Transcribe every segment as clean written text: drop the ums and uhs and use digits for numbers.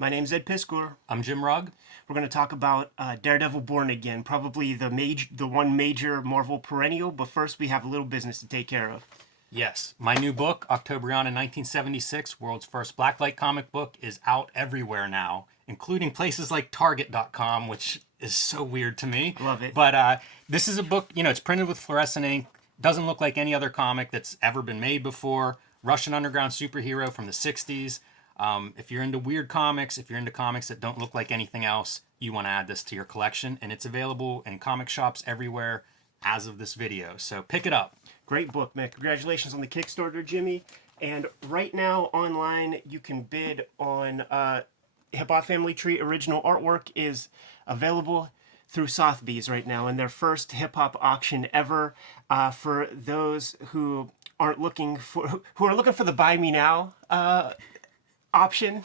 My name's Ed Piskor. I'm Jim Rugg. We're going to talk about Daredevil Born Again, probably the one major Marvel perennial, but first we have a little business to take care of. Yes, my new book, Octobrion in 1976, world's first blacklight comic book, is out everywhere now, including places like Target.com, which is so weird to me. Love it. But this is a book, it's printed with fluorescent ink, doesn't look like any other comic that's ever been made before. Russian underground superhero from the 60s. If you're into weird comics, if you're into comics that don't look like anything else, you want to add this to your collection, and it's available in comic shops everywhere as of this video. So pick it up. Great book, man. Congratulations on the Kickstarter, Jimmy. And right now online, you can bid on Hip Hop Family Tree original artwork is available through Sotheby's right now, and their first hip hop auction ever. For those who are looking for the Buy Me Now option,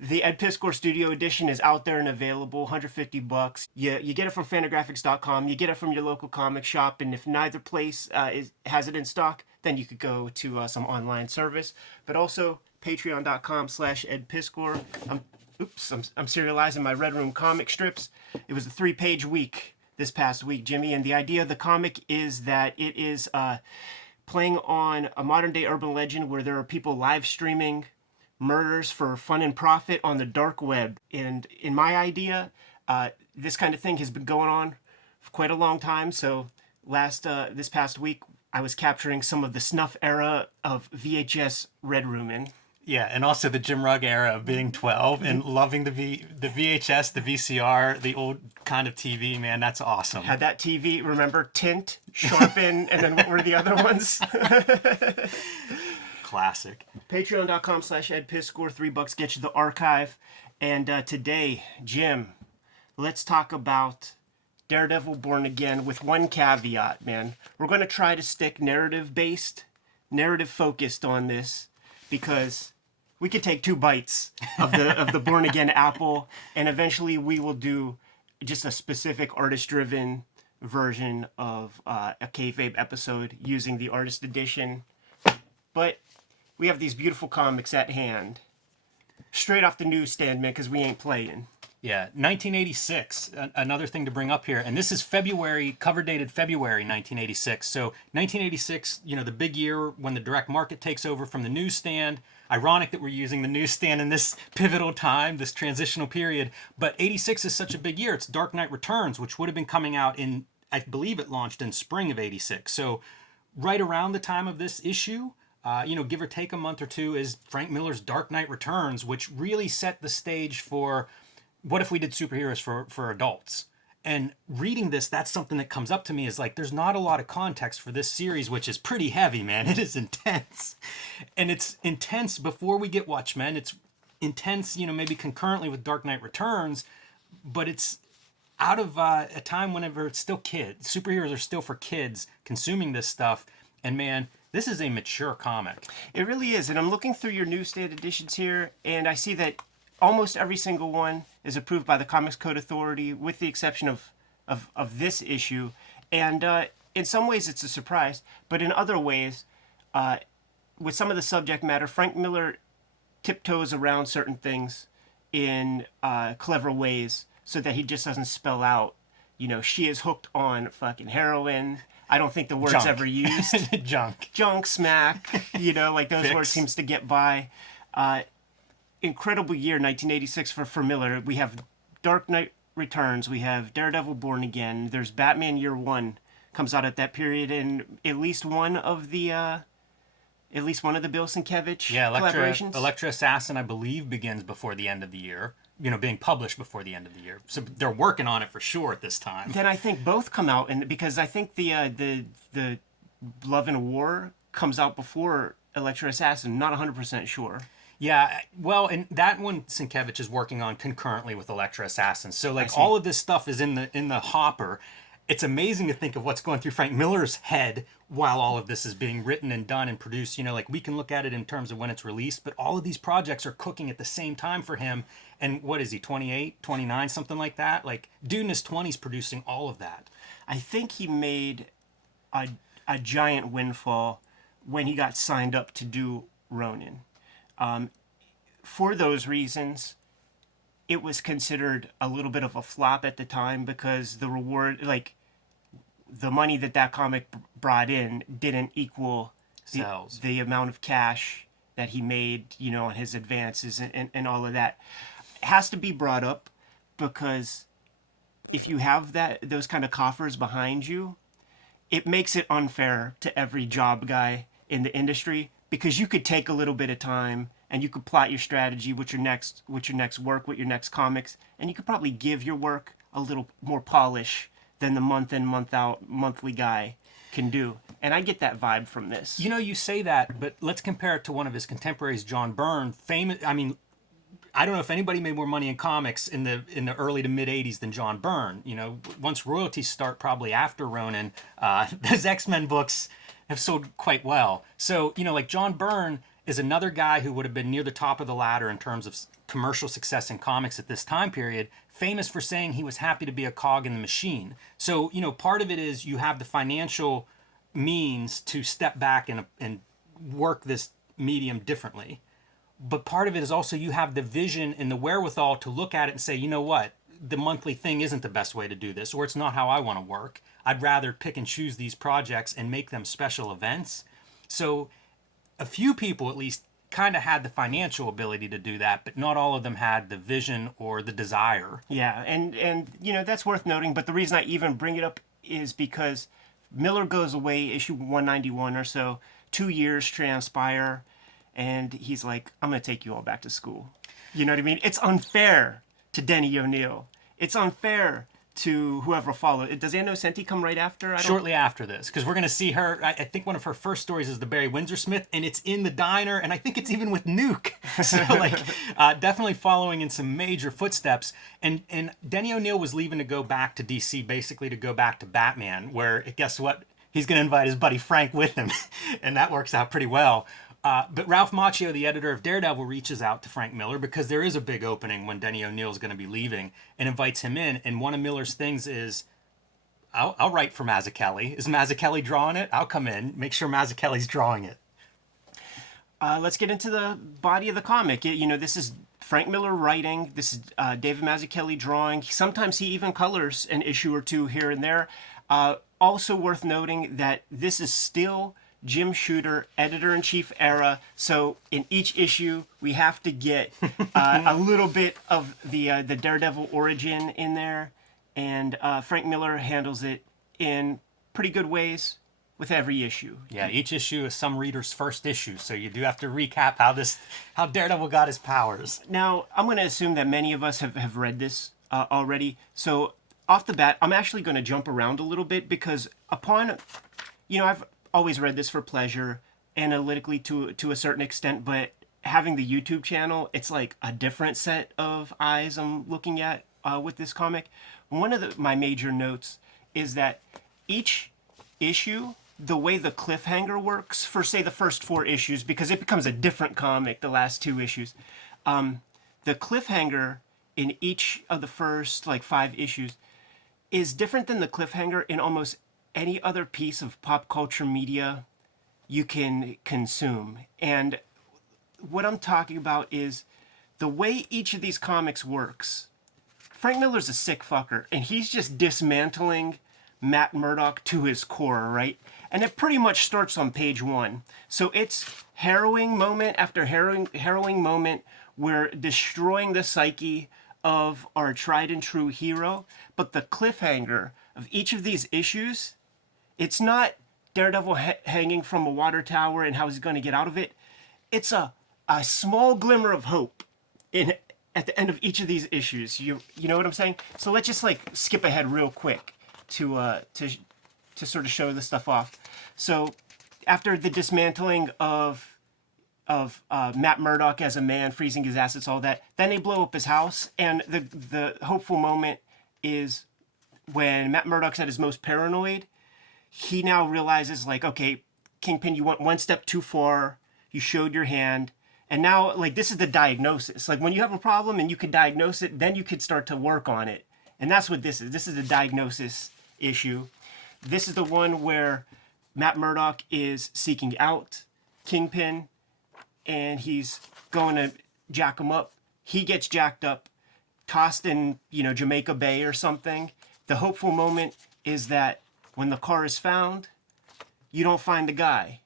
the Ed Piskor Studio Edition is out there and available, $150. You get it from Fantagraphics.com, you get it from your local comic shop, and if neither place has it in stock, then you could go to some online service. But also Patreon.com/Ed Piskor. I'm serializing my Red Room comic strips. It was a 3-page week this past week, Jimmy, and the idea of the comic is that it is playing on a modern day urban legend where there are people live streaming murders for fun and profit on the dark web. And in my idea, this kind of thing has been going on for quite a long time. So this past week, I was capturing some of the snuff era of VHS Red Rooming. Yeah, and also the Jim Rugg era of being 12 and loving the VHS, the VCR, the old kind of TV, man, that's awesome. Had that TV, remember, Tint, Sharpen, and then what were the other ones? Classic. Patreon.com/Ed Piskor, $3 gets you the archive. And today, Jim, let's talk about Daredevil Born Again with one caveat, man. We're going to try to stick narrative-based, narrative-focused on this because we could take 2 bites of the Born Again apple, and eventually we will do just a specific artist-driven version of a Kayfabe episode using the artist edition. But we have these beautiful comics at hand, straight off the newsstand, man, because we ain't playing. Yeah, 1986, another thing to bring up here, and this is February, cover dated February 1986. So 1986, the big year when the direct market takes over from the newsstand. Ironic that we're using the newsstand in this pivotal time, this transitional period, but 86 is such a big year. It's Dark Knight Returns, which would have been coming out in, I believe it launched in spring of 86. So right around the time of this issue, give or take a month or two, is Frank Miller's Dark Knight Returns, which really set the stage for what if we did superheroes for adults. And reading this, that's something that comes up to me is like, there's not a lot of context for this series, which is pretty heavy, man. It is intense. And it's intense before we get Watchmen. It's intense, maybe concurrently with Dark Knight Returns, but it's out of a time whenever it's still kids. Superheroes are still for kids consuming this stuff. And man, this is a mature comic. It really is. And I'm looking through your newsstand editions here, and I see that almost every single one is approved by the Comics Code Authority, with the exception of this issue. And in some ways it's a surprise, but in other ways, with some of the subject matter, Frank Miller tiptoes around certain things in clever ways so that he just doesn't spell out, she is hooked on fucking heroin. I don't think the word's Junk. ever used. Junk, smack, like those Fix. words seems to get by. Incredible year, 1986 for Miller. We have Dark Knight Returns. We have Daredevil Born Again. There's Batman Year One comes out at that period, and at least one of the Bill Sienkiewicz collaborations. Elektra Assassin, I believe, begins before the end of the year. Being published before the end of the year. So they're working on it for sure at this time. Then I think both come out, and because I think the Love and War comes out before Elektra Assassin. Not 100% sure. Yeah, well, and that one Sienkiewicz is working on concurrently with Elektra Assassin. So all of this stuff is in the hopper. It's amazing to think of what's going through Frank Miller's head while all of this is being written and done and produced. We can look at it in terms of when it's released, but all of these projects are cooking at the same time for him. And what is he, 28, 29, something like that? Like, dude in his 20s producing all of that. I think he made a giant windfall when he got signed up to do Ronin. For those reasons, it was considered a little bit of a flop at the time because the reward, like the money that comic brought in, didn't equal Sales. the amount of cash that he made, on his advances and all of that. It has to be brought up because if you have those kind of coffers behind you, it makes it unfair to every job guy in the industry because you could take a little bit of time and you could plot your strategy with your next work, with your next comics, and you could probably give your work a little more polish than the month in, month out, monthly guy can do. And I get that vibe from this. You say that, but let's compare it to one of his contemporaries, John Byrne. Famous. I mean, I don't know if anybody made more money in comics in the early to mid '80s than John Byrne. Once royalties start, probably after Ronin, those X-Men books have sold quite well. So, like John Byrne is another guy who would have been near the top of the ladder in terms of commercial success in comics at this time period, famous for saying he was happy to be a cog in the machine. So, part of it is you have the financial means to step back and work this medium differently. But part of it is also you have the vision and the wherewithal to look at it and say, you know what, the monthly thing isn't the best way to do this, or it's not how I want to work. I'd rather pick and choose these projects and make them special events. So a few people at least kind of had the financial ability to do that, but not all of them had the vision or the desire. Yeah, and that's worth noting, but the reason I even bring it up is because Miller goes away, issue 191 or so, 2 years transpire, and he's like, I'm going to take you all back to school. You know what I mean? It's unfair to Denny O'Neil. It's unfair to whoever followed. Does Ann Nocenti come right after? Shortly after this, because we're going to see her. I think one of her first stories is the Barry Windsor Smith, and it's in the diner, and I think it's even with Nuke. So, definitely following in some major footsteps. And Denny O'Neil was leaving to go back to DC, basically to go back to Batman, where, guess what? He's going to invite his buddy Frank with him, and that works out pretty well. But Ralph Macchio, the editor of Daredevil, reaches out to Frank Miller because there is a big opening when Denny O'Neil is going to be leaving and invites him in. And one of Miller's things is, I'll write for Mazzucchelli. Is Mazzucchelli drawing it? I'll come in, make sure Mazzucchelli's drawing it. Let's get into the body of the comic. This is Frank Miller writing. This is David Mazzucchelli drawing. Sometimes he even colors an issue or two here and there. Also worth noting that this is still Jim Shooter, editor-in-chief era. So in each issue, we have to get a little bit of the Daredevil origin in there. And Frank Miller handles it in pretty good ways with every issue. Yeah, each issue is some reader's first issue. So you do have to recap how Daredevil got his powers. Now, I'm going to assume that many of us have read this already. So off the bat, I'm actually going to jump around a little bit because I've always read this for pleasure, analytically to a certain extent, but having the YouTube channel, it's like a different set of eyes I'm looking at with this comic. One of my major notes is that each issue, the way the cliffhanger works for, say, the first 4 issues, because it becomes a different comic the last 2 issues, the cliffhanger in each of the first 5 issues is different than the cliffhanger in almost any other piece of pop culture media you can consume. And what I'm talking about is the way each of these comics works. Frank Miller's a sick fucker, and he's just dismantling Matt Murdock to his core, right? And it pretty much starts on page 1. So it's harrowing moment after harrowing moment. We're destroying the psyche of our tried and true hero. But the cliffhanger of each of these issues, it's not Daredevil hanging from a water tower and how he's going to get out of it. It's a small glimmer of hope at the end of each of these issues. You know what I'm saying? So let's just skip ahead real quick to sort of show this stuff off. So after the dismantling of Matt Murdock as a man, freezing his assets, all that, then they blow up his house, and the hopeful moment is when Matt Murdock's at his most paranoid. He now realizes, okay, Kingpin, you went one step too far. You showed your hand. And now, this is the diagnosis. When you have a problem and you can diagnose it, then you could start to work on it. And that's what this is. This is the diagnosis issue. This is the one where Matt Murdock is seeking out Kingpin, and he's going to jack him up. He gets jacked up. tossed in, Jamaica Bay or something. The hopeful moment is that when the car is found, you don't find the guy.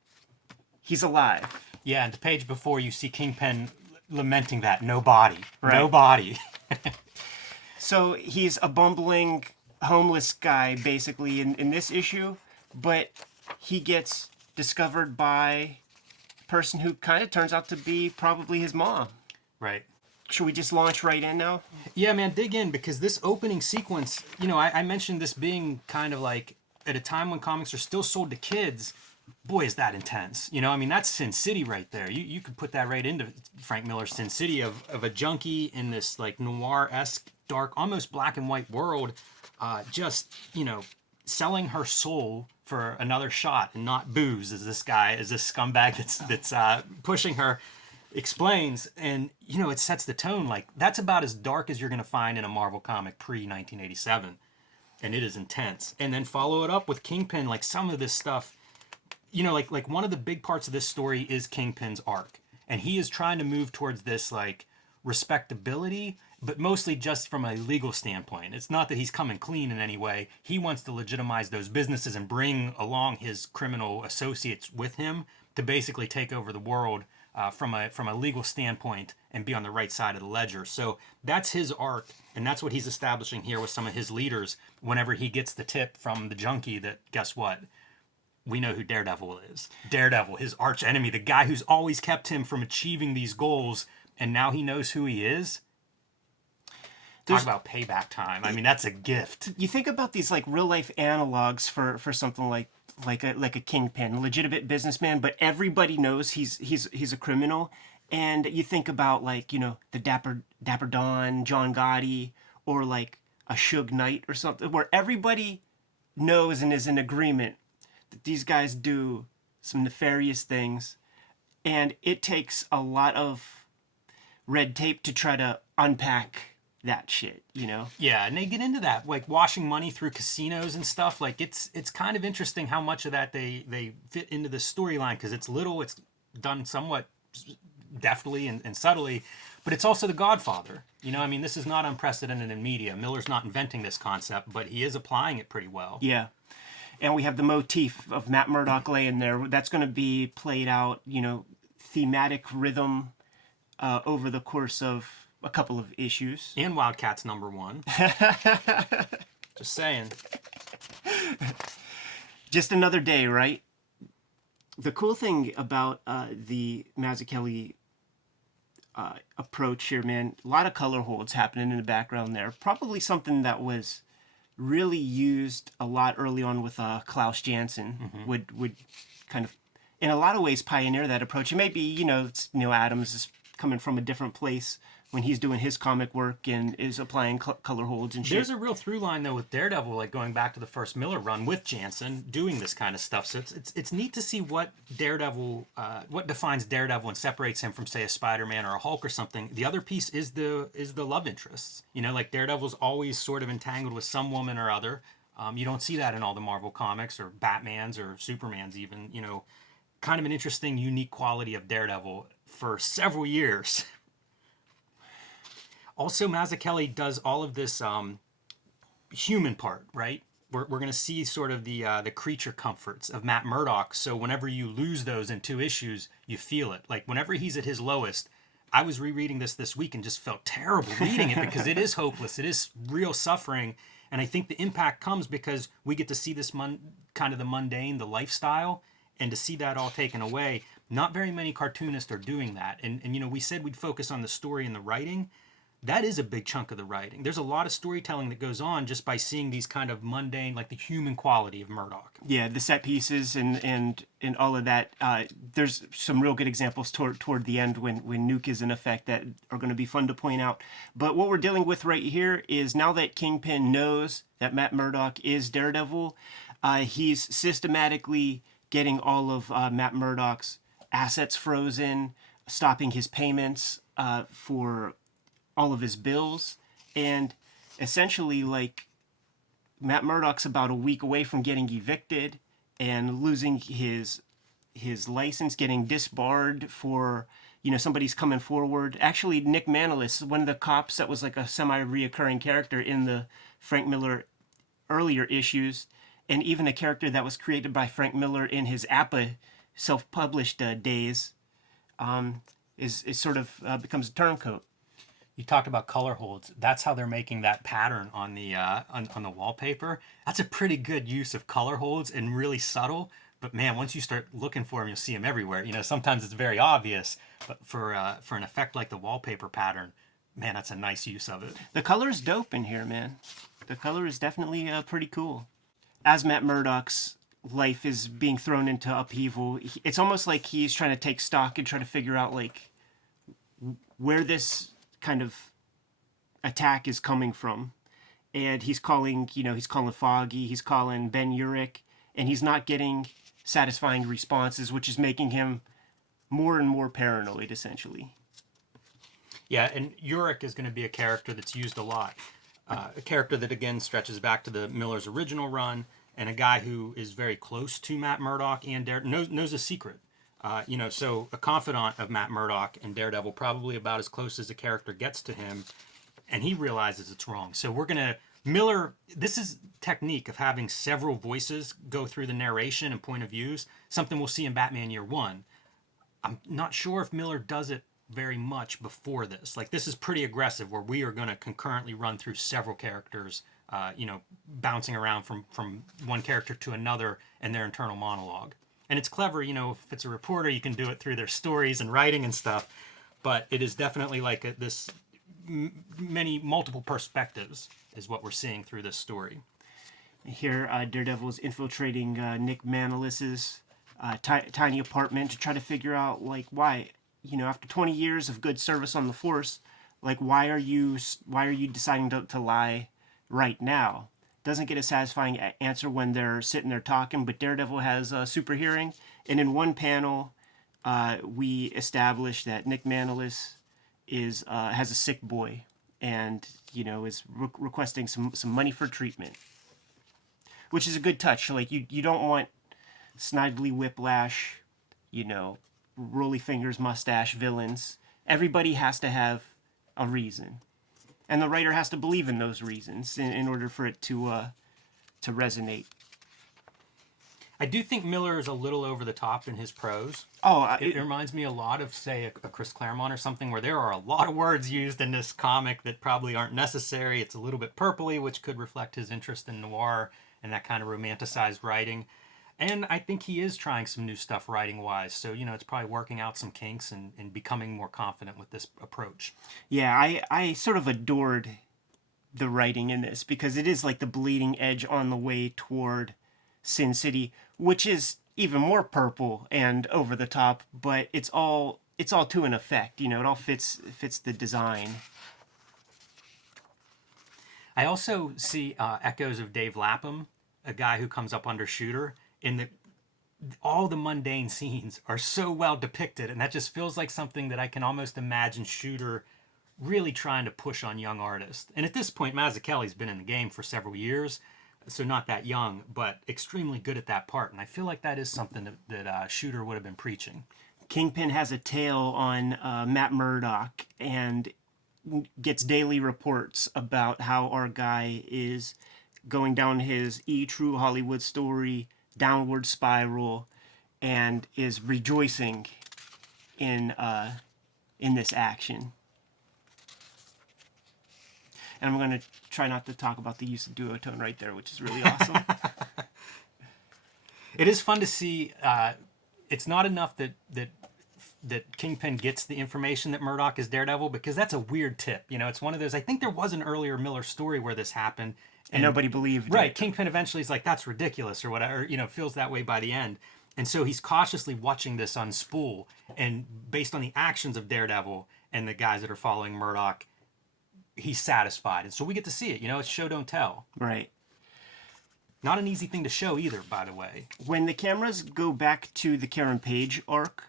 He's alive. Yeah, and the page before you see Kingpin lamenting that no body, Right. no body. So he's a bumbling homeless guy basically in this issue, but he gets discovered by a person who kind of turns out to be probably his mom. Right. Should we just launch right in now? Yeah, man, dig in, because this opening sequence, I mentioned this being kind of like at a time when comics are still sold to kids. Boy, is that intense. That's Sin City right there. You could put that right into Frank Miller's Sin City of a junkie in this like noir-esque, dark, almost black and white world, just, selling her soul for another shot and not booze, as this scumbag that's pushing her explains. And, it sets the tone. Like, that's about as dark as you're going to find in a Marvel comic pre-1987. And it is intense. And then follow it up with Kingpin, like some of this stuff. Like one of the big parts of this story is Kingpin's arc. And he is trying to move towards this, like, respectability, but mostly just from a legal standpoint. It's not that he's coming clean in any way. He wants to legitimize those businesses and bring along his criminal associates with him to basically take over the world from a legal standpoint and be on the right side of the ledger. So that's his arc, and that's what he's establishing here with some of his leaders whenever he gets the tip from the junkie that, guess what? We know who Daredevil is. Daredevil, his arch enemy, the guy who's always kept him from achieving these goals, and now he knows who he is. Talk about payback time. That's a gift. You think about these like real life analogs for something like a Kingpin, legitimate businessman, but everybody knows he's a criminal. And you think about like, the Dapper Don, John Gotti, or like a Suge Knight or something, where everybody knows and is in agreement that these guys do some nefarious things, and it takes a lot of red tape to try to unpack that shit, Yeah, and they get into that, like washing money through casinos and stuff. Like it's kind of interesting how much of that they fit into the storyline, because it's done somewhat deftly and subtly, but it's also The Godfather. This is not unprecedented in media. Miller's not inventing this concept, but he is applying it pretty well. Yeah. And we have the motif of Matt Murdock laying there. That's going to be played out, thematic rhythm over the course of a couple of issues. And Wildcats #1. Just saying. Just another day, right? The cool thing about the Mazzucchelli approach here, man, a lot of color holds happening in the background there. Probably something that was really used a lot early on with Klaus Janson. Would kind of, in a lot of ways, pioneer that approach. And maybe, it's Neil Adams is coming from a different place when he's doing his comic work and is applying color holds and shit. There's a real through line though with Daredevil, like going back to the first Miller run with Janson doing this kind of stuff. So it's neat to see what Daredevil, what defines Daredevil and separates him from, say, a Spider-Man or a Hulk or something. The other piece is the love interests. Like Daredevil's always sort of entangled with some woman or other. You don't see that in all the Marvel comics or Batman's or Superman's even. Kind of an interesting, unique quality of Daredevil for several years. Also, Mazzucchelli does all of this human part, right? We're going to see sort of the creature comforts of Matt Murdock. So whenever you lose those in 2 issues, you feel it. Like whenever he's at his lowest, I was rereading this week and just felt terrible reading it because it is hopeless. It is real suffering. And I think the impact comes because we get to see this kind of the mundane, the lifestyle, and to see that all taken away. Not very many cartoonists are doing that. And we said we'd focus on the story and the writing. That is a big chunk of the writing. There's a lot of storytelling that goes on just by seeing these kind of mundane, like the human quality of Murdock. Yeah, the set pieces and all of that. There's some real good examples toward the end when Nuke is in effect that are going to be fun to point out. But what we're dealing with right here is now that Kingpin knows that Matt Murdock is Daredevil, he's systematically getting all of Matt Murdock's assets frozen, stopping his payments for all of his bills, and essentially, like, Matt Murdock's about a week away from getting evicted and losing his license, getting disbarred for somebody's coming forward. Actually, Nick Manolis, one of the cops that was like a semi-reoccurring character in the Frank Miller earlier issues, and even a character that was created by Frank Miller in his APA self-published days, is sort of becomes a turncoat. You talked about color holds. That's how they're making that pattern on the on the wallpaper. That's a pretty good use of color holds and really subtle. But man, once you start looking for them, you'll see them everywhere. Sometimes it's very obvious, but for an effect like the wallpaper pattern, man, that's a nice use of it. The color is dope in here, man. The color is definitely pretty cool. As Matt Murdock's life is being thrown into upheaval, it's almost like he's trying to take stock and try to figure out like where this kind of attack is coming from. And he's calling Foggy, he's calling Ben Urich, and he's not getting satisfying responses, which is making him more and more paranoid, essentially. Yeah, and Urich is going to be a character that's used a lot. A character that, again, stretches back to the Miller's original run, and a guy who is very close to Matt Murdock and knows a secret. So a confidant of Matt Murdock and Daredevil, probably about as close as a character gets to him, and he realizes it's wrong. So Miller, this is technique of having several voices go through the narration and point of views, something we'll see in Batman Year One. I'm not sure if Miller does it very much before this. Like, this is pretty aggressive, where we are going to concurrently run through several characters, bouncing around from one character to another and their internal monologue. And it's clever, if it's a reporter, you can do it through their stories and writing and stuff. But it is definitely like this multiple perspectives is what we're seeing through this story. Here, Daredevil is infiltrating Nick Manolis's tiny apartment to try to figure out like why, after 20 years of good service on the force, like why are you deciding to lie right now? Doesn't get a satisfying answer when they're sitting there talking, but Daredevil has super hearing, and in one panel, we establish that Nick Manolis has a sick boy, and is requesting some money for treatment, which is a good touch. Like you don't want Snidely Whiplash, Rolly Fingers mustache villains. Everybody has to have a reason, and the writer has to believe in those reasons in order for it to resonate. I do think Miller is a little over the top in his prose. It reminds me a lot of, say, a Chris Claremont or something, where there are a lot of words used in this comic that probably aren't necessary. It's a little bit purpley, which could reflect his interest in noir and that kind of romanticized writing. And I think he is trying some new stuff writing-wise. So, it's probably working out some kinks and becoming more confident with this approach. Yeah, I sort of adored the writing in this, because it is like the bleeding edge on the way toward Sin City, which is even more purple and over the top, but it's all to an effect. It all fits the design. I also see echoes of Dave Lapham, a guy who comes up under Shooter, in all the mundane scenes are so well depicted, and that just feels like something that I can almost imagine Shooter really trying to push on young artists. And at this point, Mazzucchelli's been in the game for several years, so not that young, but extremely good at that part. And I feel like that is something that Shooter would have been preaching. Kingpin has a tail on Matt Murdock and gets daily reports about how our guy is going down his True Hollywood Story downward spiral, and is rejoicing in this action. And I'm going to try not to talk about the use of duotone right there, which is really awesome. It is fun to see. It's not enough that Kingpin gets the information that Murdock is Daredevil, because that's a weird tip. It's one of those. I think there was an earlier Miller story where this happened, and nobody believed right, it. Kingpin eventually is like, that's ridiculous, or whatever, feels that way by the end. And so he's cautiously watching this unspool, and based on the actions of Daredevil and the guys that are following Murdock, he's satisfied. And so we get to see it. It's show, don't tell. Right. Not an easy thing to show either, by the way. When the cameras go back to the Karen Page arc,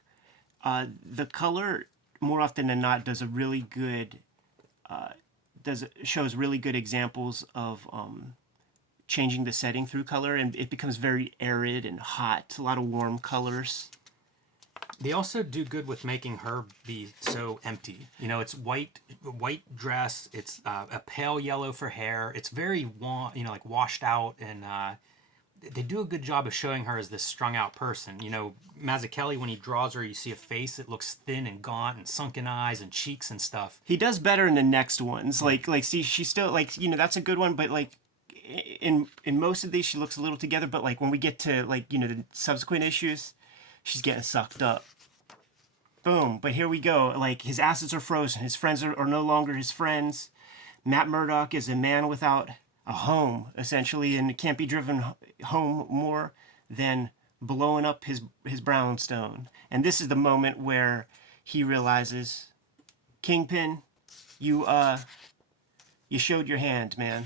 the color, more often than not, does a really good... shows really good examples of changing the setting through color, and it becomes very arid and hot. A lot of warm colors. They also do good with making her be so empty. You know, it's white dress. It's a pale yellow for hair. It's very like washed out, and they do a good job of showing her as this strung out person. You know, Mazzucchelli, when he draws her, you see a face that looks thin and gaunt and sunken eyes and cheeks and stuff. He does better in the next ones. Like see, she's still like, you know, that's a good one, but like in most of these she looks a little together, but like when we get to like, you know, the subsequent issues, she's getting sucked up. Boom. But here we go. Like, his assets are frozen. His friends are no longer his friends. Matt Murdock is a man without a home, essentially, and can't be driven home more than blowing up his brownstone. And this is the moment where he realizes, Kingpin, you showed your hand, man.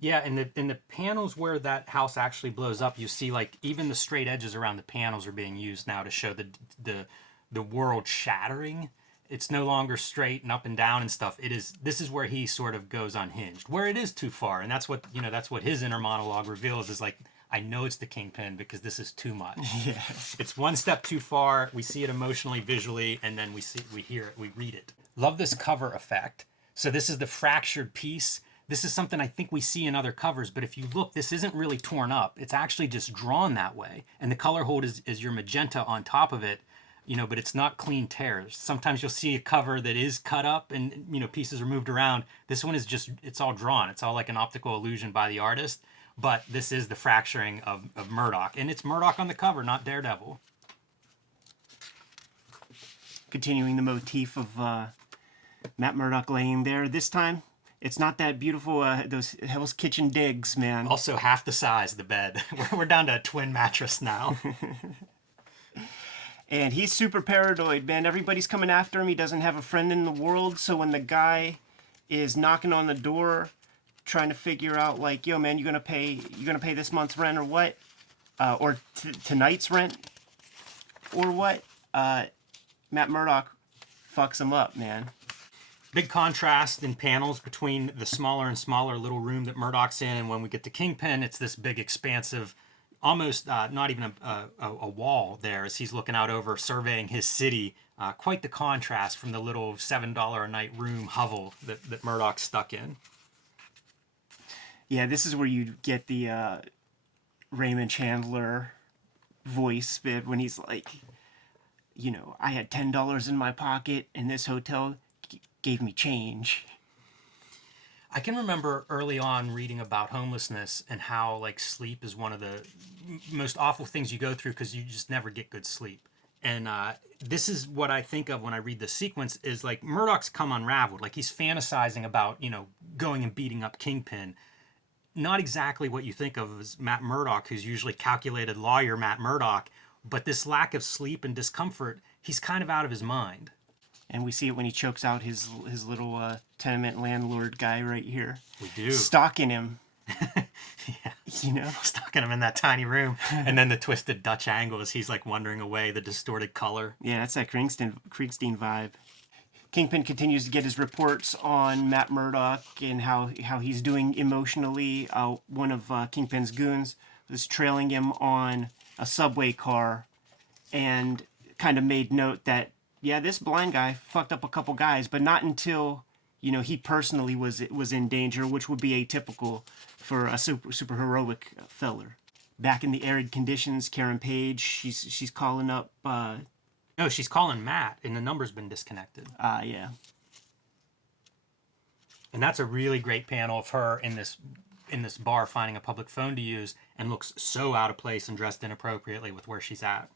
Yeah, in the panels where that house actually blows up, you see like even the straight edges around the panels are being used now to show the world shattering. It's no longer straight and up and down and stuff. This is where he sort of goes unhinged, where it is too far, and that's what his inner monologue reveals is like, I know it's the Kingpin because this is too much. Yeah. It's one step too far. We see it emotionally, visually, and then we hear it, we read it. Love this cover effect. So this is the fractured piece. This is something I think we see in other covers, but if you look, this isn't really torn up. It's actually just drawn that way. And the color hold is your magenta on top of it, you know, but it's not clean tears. Sometimes you'll see a cover that is cut up and, you know, pieces are moved around. This one is just, it's all drawn. It's all like an optical illusion by the artist, but this is the fracturing of Murdock. And it's Murdock on the cover, not Daredevil. Continuing the motif of Matt Murdock laying there. This time, it's not that beautiful, those Hell's Kitchen digs, man. Also half the size of the bed. We're down to a twin mattress now. And he's super paranoid, man. Everybody's coming after him. He doesn't have a friend in the world. So when the guy is knocking on the door, trying to figure out like, yo, man, you gonna pay this month's rent or what? Or tonight's rent or what? Matt Murdock fucks him up, man. Big contrast in panels between the smaller and smaller little room that Murdock's in, and when we get to Kingpin, it's this big, expansive, almost not even a wall there as he's looking out over, surveying his city. Quite the contrast from the little $7 a night room hovel that Murdock's stuck in. Yeah, this is where you get the Raymond Chandler voice bit when he's like, you know, I had $10 in my pocket and this hotel gave me change. I can remember early on reading about homelessness and how like sleep is one of the most awful things you go through because you just never get good sleep. And this is what I think of when I read the sequence is like Murdock's come unraveled. Like he's fantasizing about, you know, going and beating up Kingpin. Not exactly what you think of as Matt Murdock, who's usually calculated lawyer Matt Murdock, but this lack of sleep and discomfort, he's kind of out of his mind. And we see it when he chokes out his little tenement landlord guy right here. We do. Stalking him. Yeah. You know? Stalking him in that tiny room. And then the twisted Dutch angle as he's like wandering away, the distorted color. Yeah, that's that Kriegstein vibe. Kingpin continues to get his reports on Matt Murdock and how he's doing emotionally. One of Kingpin's goons was trailing him on a subway car and kind of made note that, yeah, this blind guy fucked up a couple guys, but not until, you know, he personally was in danger, which would be atypical for a super heroic feller. Back in the arid conditions, Karen Page, she's calling up. No, she's calling Matt, and the number's been disconnected. Yeah. And that's a really great panel of her in this bar finding a public phone to use, and looks so out of place and dressed inappropriately with where she's at.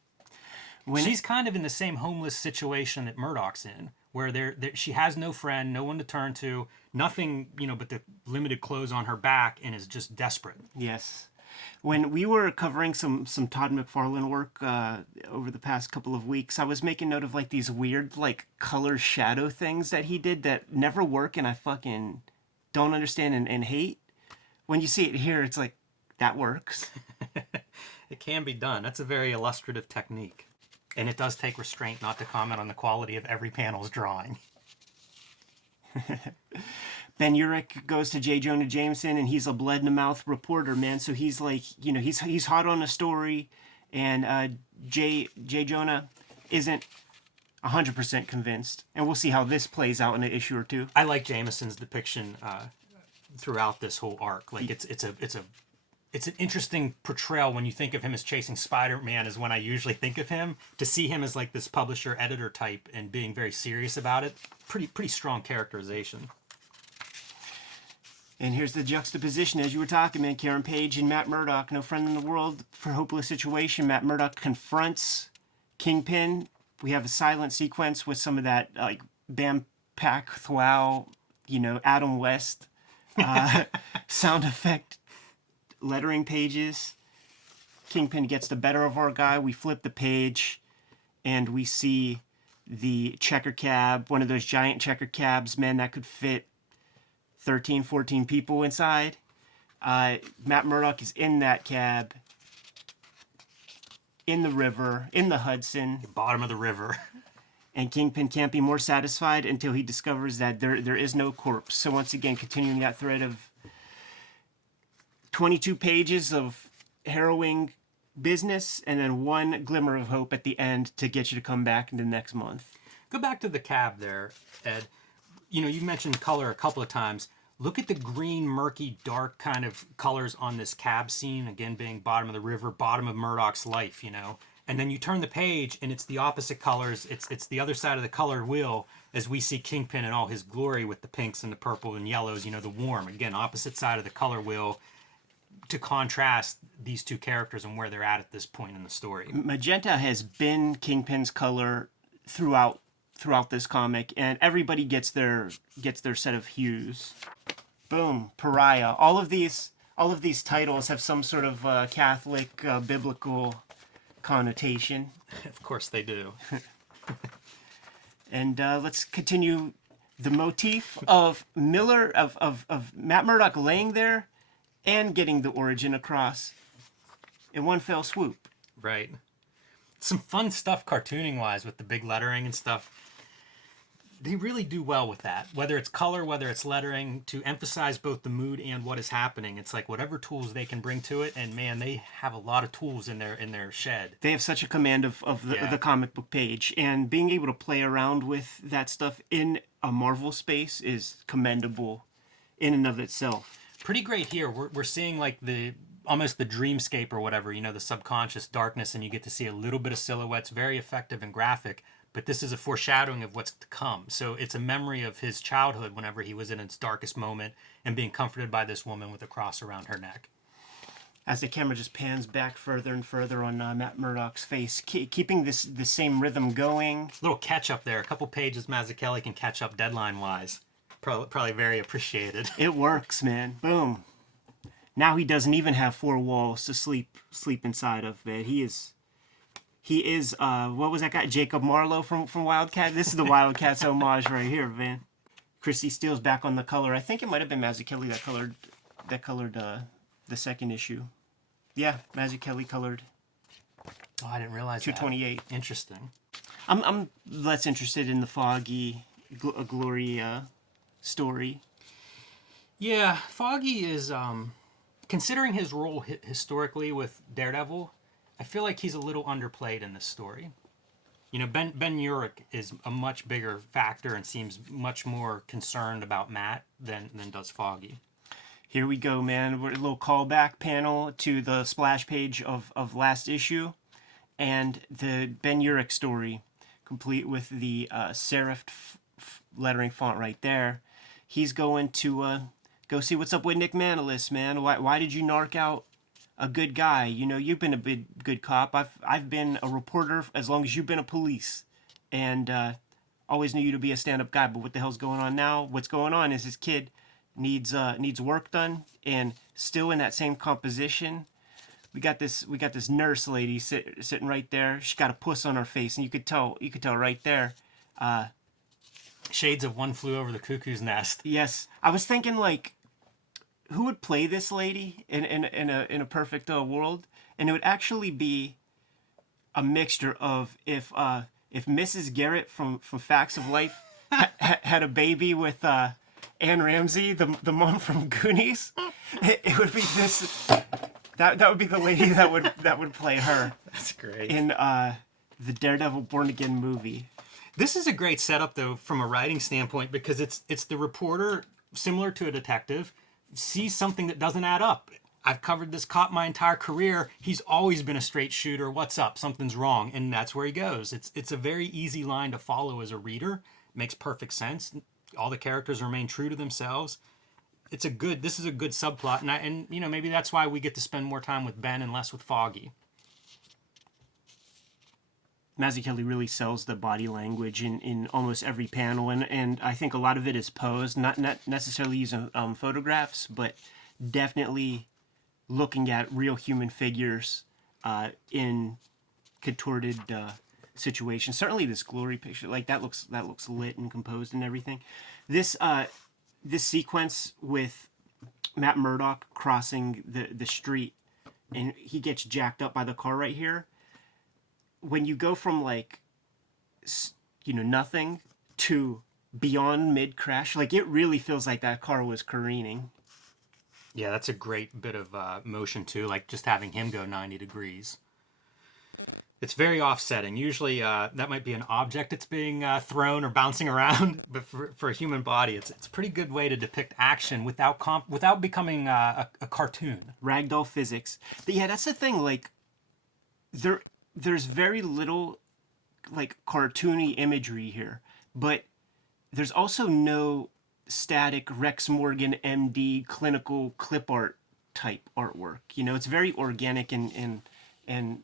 She's kind of in the same homeless situation that Murdock's in, where she has no friend, no one to turn to, nothing, you know, but the limited clothes on her back, and is just desperate. Yes. When we were covering some Todd McFarlane work over the past couple of weeks, I was making note of like these weird like color shadow things that he did that never work, and I fucking don't understand and hate. When you see it here, it's like, that works. It can be done. That's a very illustrative technique. And it does take restraint not to comment on the quality of every panel's drawing. Ben Urich goes to J. Jonah Jameson, and he's a blood-in-the-mouth reporter, man. So he's like, you know, he's hot on a story, and J. Jonah isn't 100% convinced, and we'll see how this plays out in an issue or two. I like Jameson's depiction throughout this whole arc. Like it's an interesting portrayal when you think of him as chasing Spider-Man is when I usually think of him. To see him as like this publisher editor type and being very serious about it, pretty strong characterization. And here's the juxtaposition as you were talking, man. Karen Page and Matt Murdock, no friend in the world for hopeless situation. Matt Murdock confronts Kingpin. We have a silent sequence with some of that like Bam Pack Thwow, Adam West sound effect lettering pages. Kingpin gets the better of our guy. We flip the page and we see the checker cab, one of those giant checker cabs, man, that could fit 13, 14 people inside. Matt Murdock is in that cab, in the river, in the Hudson. The bottom of the river. And Kingpin can't be more satisfied until he discovers that there is no corpse. So once again, continuing that thread of 22 pages of harrowing business and then one glimmer of hope at the end to get you to come back in the next month. Go back to the cab there, Ed. You mentioned color a couple of times. Look at the green, murky, dark kind of colors on this cab scene, again being bottom of the river, bottom of Murdock's life, And then you turn the page and it's the opposite colors. It's the other side of the color wheel as we see Kingpin in all his glory with the pinks and the purple and yellows, the warm. Again, opposite side of the color wheel to contrast these two characters and where they're at this point in the story. Magenta has been Kingpin's color throughout this comic, and everybody gets their set of hues. Boom, Pariah. All of these titles have some sort of Catholic biblical connotation. Of course they do. And let's continue the motif of Matt Murdock laying there and getting the origin across in one fell swoop. Right. Some fun stuff cartooning wise with the big lettering and stuff. They really do well with that. Whether it's color, whether it's lettering, to emphasize both the mood and what is happening. It's like whatever tools they can bring to it, and man, they have a lot of tools in their shed. They have such a command of the comic book page, and being able to play around with that stuff in a Marvel space is commendable in and of itself. Pretty great here. We're seeing like almost the dreamscape or whatever, the subconscious darkness, and you get to see a little bit of silhouettes, very effective and graphic. But this is a foreshadowing of what's to come. So it's a memory of his childhood whenever he was in its darkest moment and being comforted by this woman with a cross around her neck. As the camera just pans back further and further on Matt Murdock's face, keeping the same rhythm going. Little catch up there. A couple pages Mazzucchelli can catch up deadline-wise. Probably very appreciated. It works, man. Boom. Now he doesn't even have four walls to sleep inside of, man. He is what was that guy? Jacob Marlowe from Wildcat? This is the Wildcats homage right here, man. Chrissy Steele's back on the color. I think it might have been Mazzucchelli that colored the second issue. Yeah, Mazzucchelli colored. Oh, I didn't realize 228. That. Interesting. I'm less interested in the Foggy Glory story. Yeah, Foggy is considering his role historically with Daredevil, I feel like he's a little underplayed in this story. Ben Urich is a much bigger factor and seems much more concerned about Matt than does Foggy. Here we go, man. We're a little callback panel to the splash page of last issue and the Ben Urich story, complete with the serifed lettering font right there. He's going to go see what's up with Nick Manolis, man. Why did you narc out a good guy? You've been a good cop. I've been a reporter as long as you've been a police, and always knew you to be a stand-up guy. But what the hell's going on now? What's going on is his kid needs work done, and still in that same composition. We got this nurse lady sitting right there. She got a puss on her face, and you could tell right there. Shades of One Flew Over the Cuckoo's Nest. Yes, I was thinking like, who would play this lady in a perfect world? And it would actually be a mixture of if Mrs. Garrett from Facts of Life had a baby with Anne Ramsey, the mom from Goonies. It would be this. That would be the lady that would play her. That's great. In the Daredevil Born Again movie. This is a great setup, though, from a writing standpoint, because it's the reporter, similar to a detective, sees something that doesn't add up. I've covered this cop my entire career. He's always been a straight shooter. What's up? Something's wrong. And that's where he goes. It's a very easy line to follow as a reader. Makes perfect sense. All the characters remain true to themselves. This is a good subplot. And you know, maybe that's why we get to spend more time with Ben and less with Foggy. Mazzucchelli really sells the body language in almost every panel, and I think a lot of it is posed, not necessarily using photographs, but definitely looking at real human figures in contorted situations. Certainly, this glory picture, like that looks lit and composed and everything. This sequence with Matt Murdock crossing the street, and he gets jacked up by the car right here. When you go from like, you know, nothing to beyond mid crash, like it really feels like that car was careening. Yeah, that's a great bit of motion too, like just having him go 90 degrees. It's very offsetting. Usually that might be an object that's being thrown or bouncing around, but for a human body, it's a pretty good way to depict action without becoming a cartoon. Ragdoll physics. But yeah, that's the thing, like there's very little like cartoony imagery here, but there's also no static Rex Morgan MD clinical clip art type artwork. You know, it's very organic and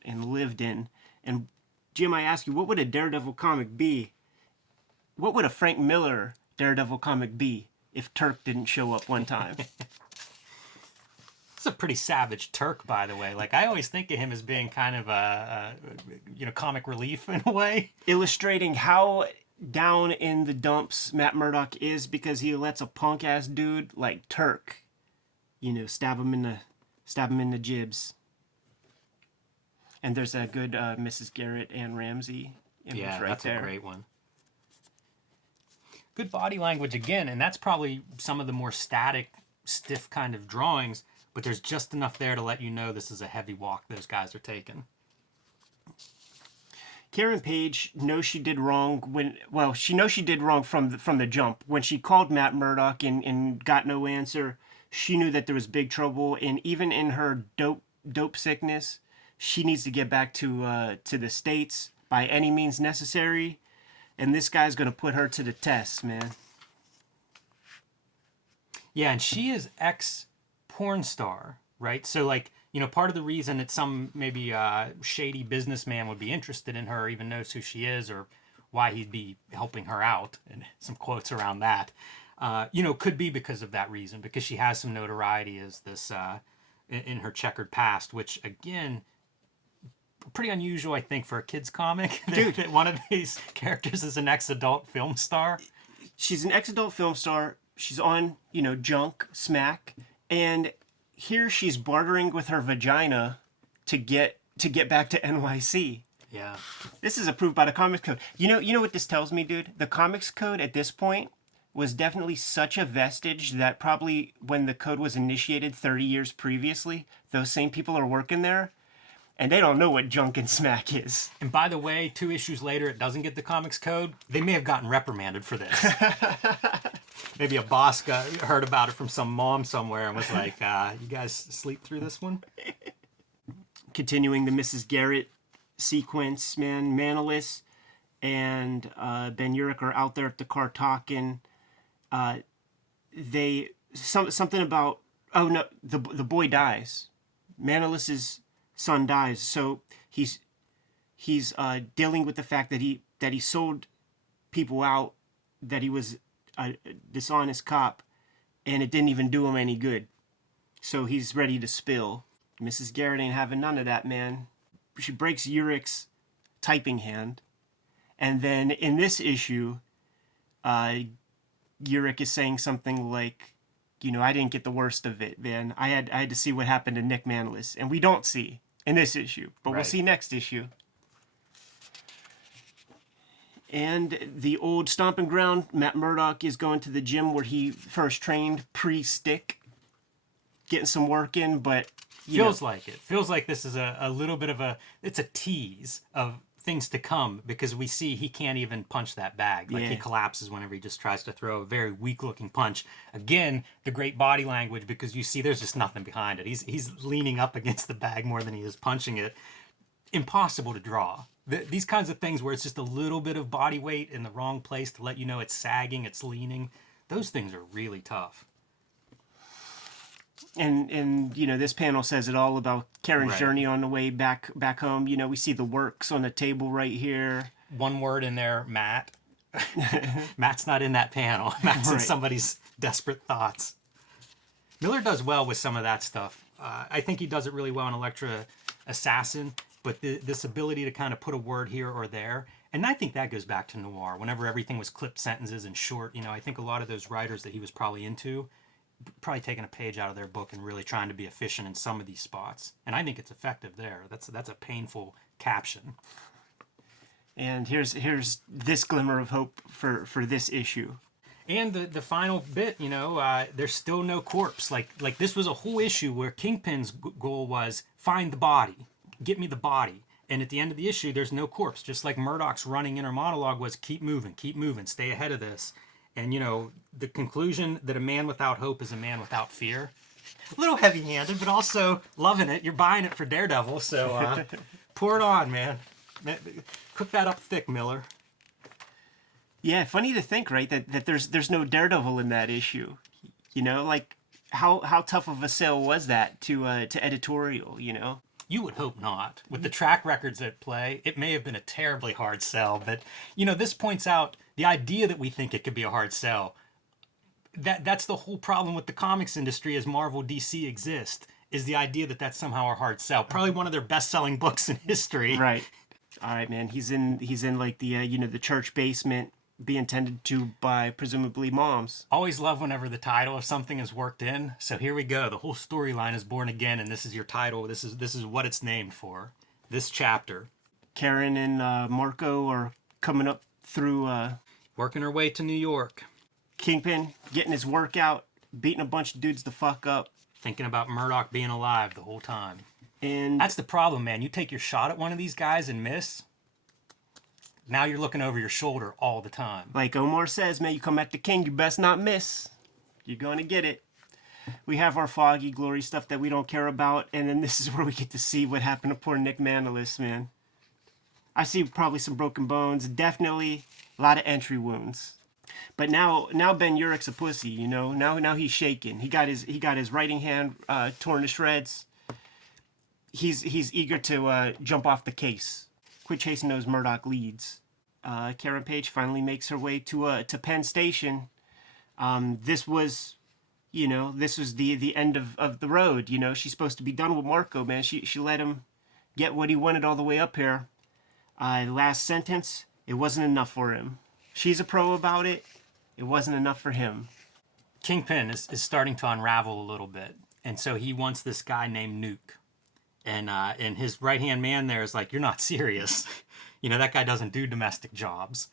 lived in. And Jim, I ask you, what would a Daredevil comic be? What would a Frank Miller Daredevil comic be if Turk didn't show up one time? It's a pretty savage Turk, by the way. Like, I always think of him as being kind of a comic relief in a way. Illustrating how down in the dumps Matt Murdock is because he lets a punk ass dude like Turk, you know, stab him in the jibs. And there's a good Mrs. Garrett and Ramsey image right that's there. A great one. Good body language again, and that's probably some of the more static, stiff kind of drawings, but there's just enough there to let you know this is a heavy walk those guys are taking. Karen Page knows she did wrong she knows she did wrong from the jump. When she called Matt Murdock and got no answer, she knew that there was big trouble, and even in her dope sickness, she needs to get back to the States by any means necessary, and this guy's going to put her to the test, man. Yeah, and she is ex-porn star, right? So, like, you know, part of the reason that some maybe shady businessman would be interested in her, even knows who she is or why he'd be helping her out, and some quotes around that, could be because of that reason, because she has some notoriety as this in her checkered past, which, again, pretty unusual, I think, for a kid's comic. Dude, that one of these characters is an ex-adult film star. She's an ex-adult film star. She's on, Junk, Smack, and here she's bartering with her vagina to get back to NYC. Yeah. This is approved by the Comics Code. You know what this tells me, dude? The Comics Code at this point was definitely such a vestige that probably when the code was initiated 30 years previously, those same people are working there, and they don't know what Junk and Smack is. And by the way, 2 issues later, it doesn't get the Comics Code. They may have gotten reprimanded for this. Maybe a boss heard about it from some mom somewhere and was like, you guys sleep through this one? Continuing the Mrs. Garrett sequence, man, Manolis and Ben Urich are out there at the car talking. Something about, oh no, the boy dies. Manolis's son dies, so he's dealing with the fact that he sold people out, that he was a dishonest cop, and it didn't even do him any good. So he's ready to spill. Mrs. Garrett ain't having none of that, man. She breaks Urich's typing hand, and then in this issue, Urich is saying something like, I didn't get the worst of it, man. I had to see what happened to Nick Manolis, and we don't see in this issue, but We'll see next issue. And the old stomping ground, Matt Murdock is going to the gym where he first trained pre-stick, getting some work in, but Feels like this is a little bit of it's a tease of things to come, because we see he can't even punch that bag. Like, he collapses whenever he just tries to throw a very weak-looking punch. Again, the great body language, because you see there's just nothing behind it. He's leaning up against the bag more than he is punching it. Impossible to draw. These kinds of things where it's just a little bit of body weight in the wrong place to let you know it's sagging, it's leaning, those things are really tough. And you know, this panel says it all about Karen's Right. journey on the way back home. You know, we see the works on the table right here. One word in there, Matt. Matt's not in that panel. Matt's in Right. somebody's desperate thoughts. Miller does well with some of that stuff. I think he does it really well in Elektra Assassin, but this ability to kind of put a word here or there, and I think that goes back to noir. Whenever everything was clipped sentences and short, you know, I think a lot of those writers that he was probably into, probably taking a page out of their book and really trying to be efficient in some of these spots. And I think it's effective there. That's a painful caption. And here's this glimmer of hope for this issue. And the final bit, you know, there's still no corpse. Like this was a whole issue where Kingpin's goal was find the body, get me the body. And at the end of the issue, there's no corpse. Just like Murdock's running inner monologue was keep moving, stay ahead of this. And, you know, the conclusion that a man without hope is a man without fear. A little heavy-handed, but also loving it. You're buying it for Daredevil, so pour it on, man. Cook that up thick, Miller. Yeah, funny to think, right, that there's no Daredevil in that issue. You know, like how tough of a sell was that to editorial, you know? You would hope not. With the track records at play, it may have been a terribly hard sell, but, you know, this points out the idea that we think it could be a hard sell. That's the whole problem with the comics industry as Marvel DC exist, is the idea that that's somehow a hard sell. Probably one of their best-selling books in history. Right. All right, man. He's in like the you know, the church basement, being tended to by presumably moms. Always love whenever the title of something is worked in. So here we go. The whole storyline is born again, and this is your title. This is what it's named for. This chapter. Karen and Marco are coming up through Working her way to New York. Kingpin, getting his workout, beating a bunch of dudes the fuck up. Thinking about Murdock being alive the whole time. And That's the problem, man. You take your shot at one of these guys and miss. Now you're looking over your shoulder all the time. like Omar says, man, you come at the king, you best not miss. You're going to get it. We have our foggy glory stuff that we don't care about, and then this is where we get to see what happened to poor Nick Manolis, man. I see probably some broken bones, definitely a lot of entry wounds. But now Ben Urich's a pussy, you know. Now he's shaking. He got his writing hand torn to shreds. He's eager to jump off the case. Quit chasing those Murdock leads. Karen Page finally makes her way to Penn Station. This was the end of the road. You know, she's supposed to be done with Marco, man. She let him get what he wanted all the way up here. Last sentence, it wasn't enough for him. She's a pro about it. It wasn't enough for him. Kingpin is starting to unravel a little bit. And so he wants this guy named Nuke. And his right-hand man there is like, you're not serious. You know, that guy doesn't do domestic jobs.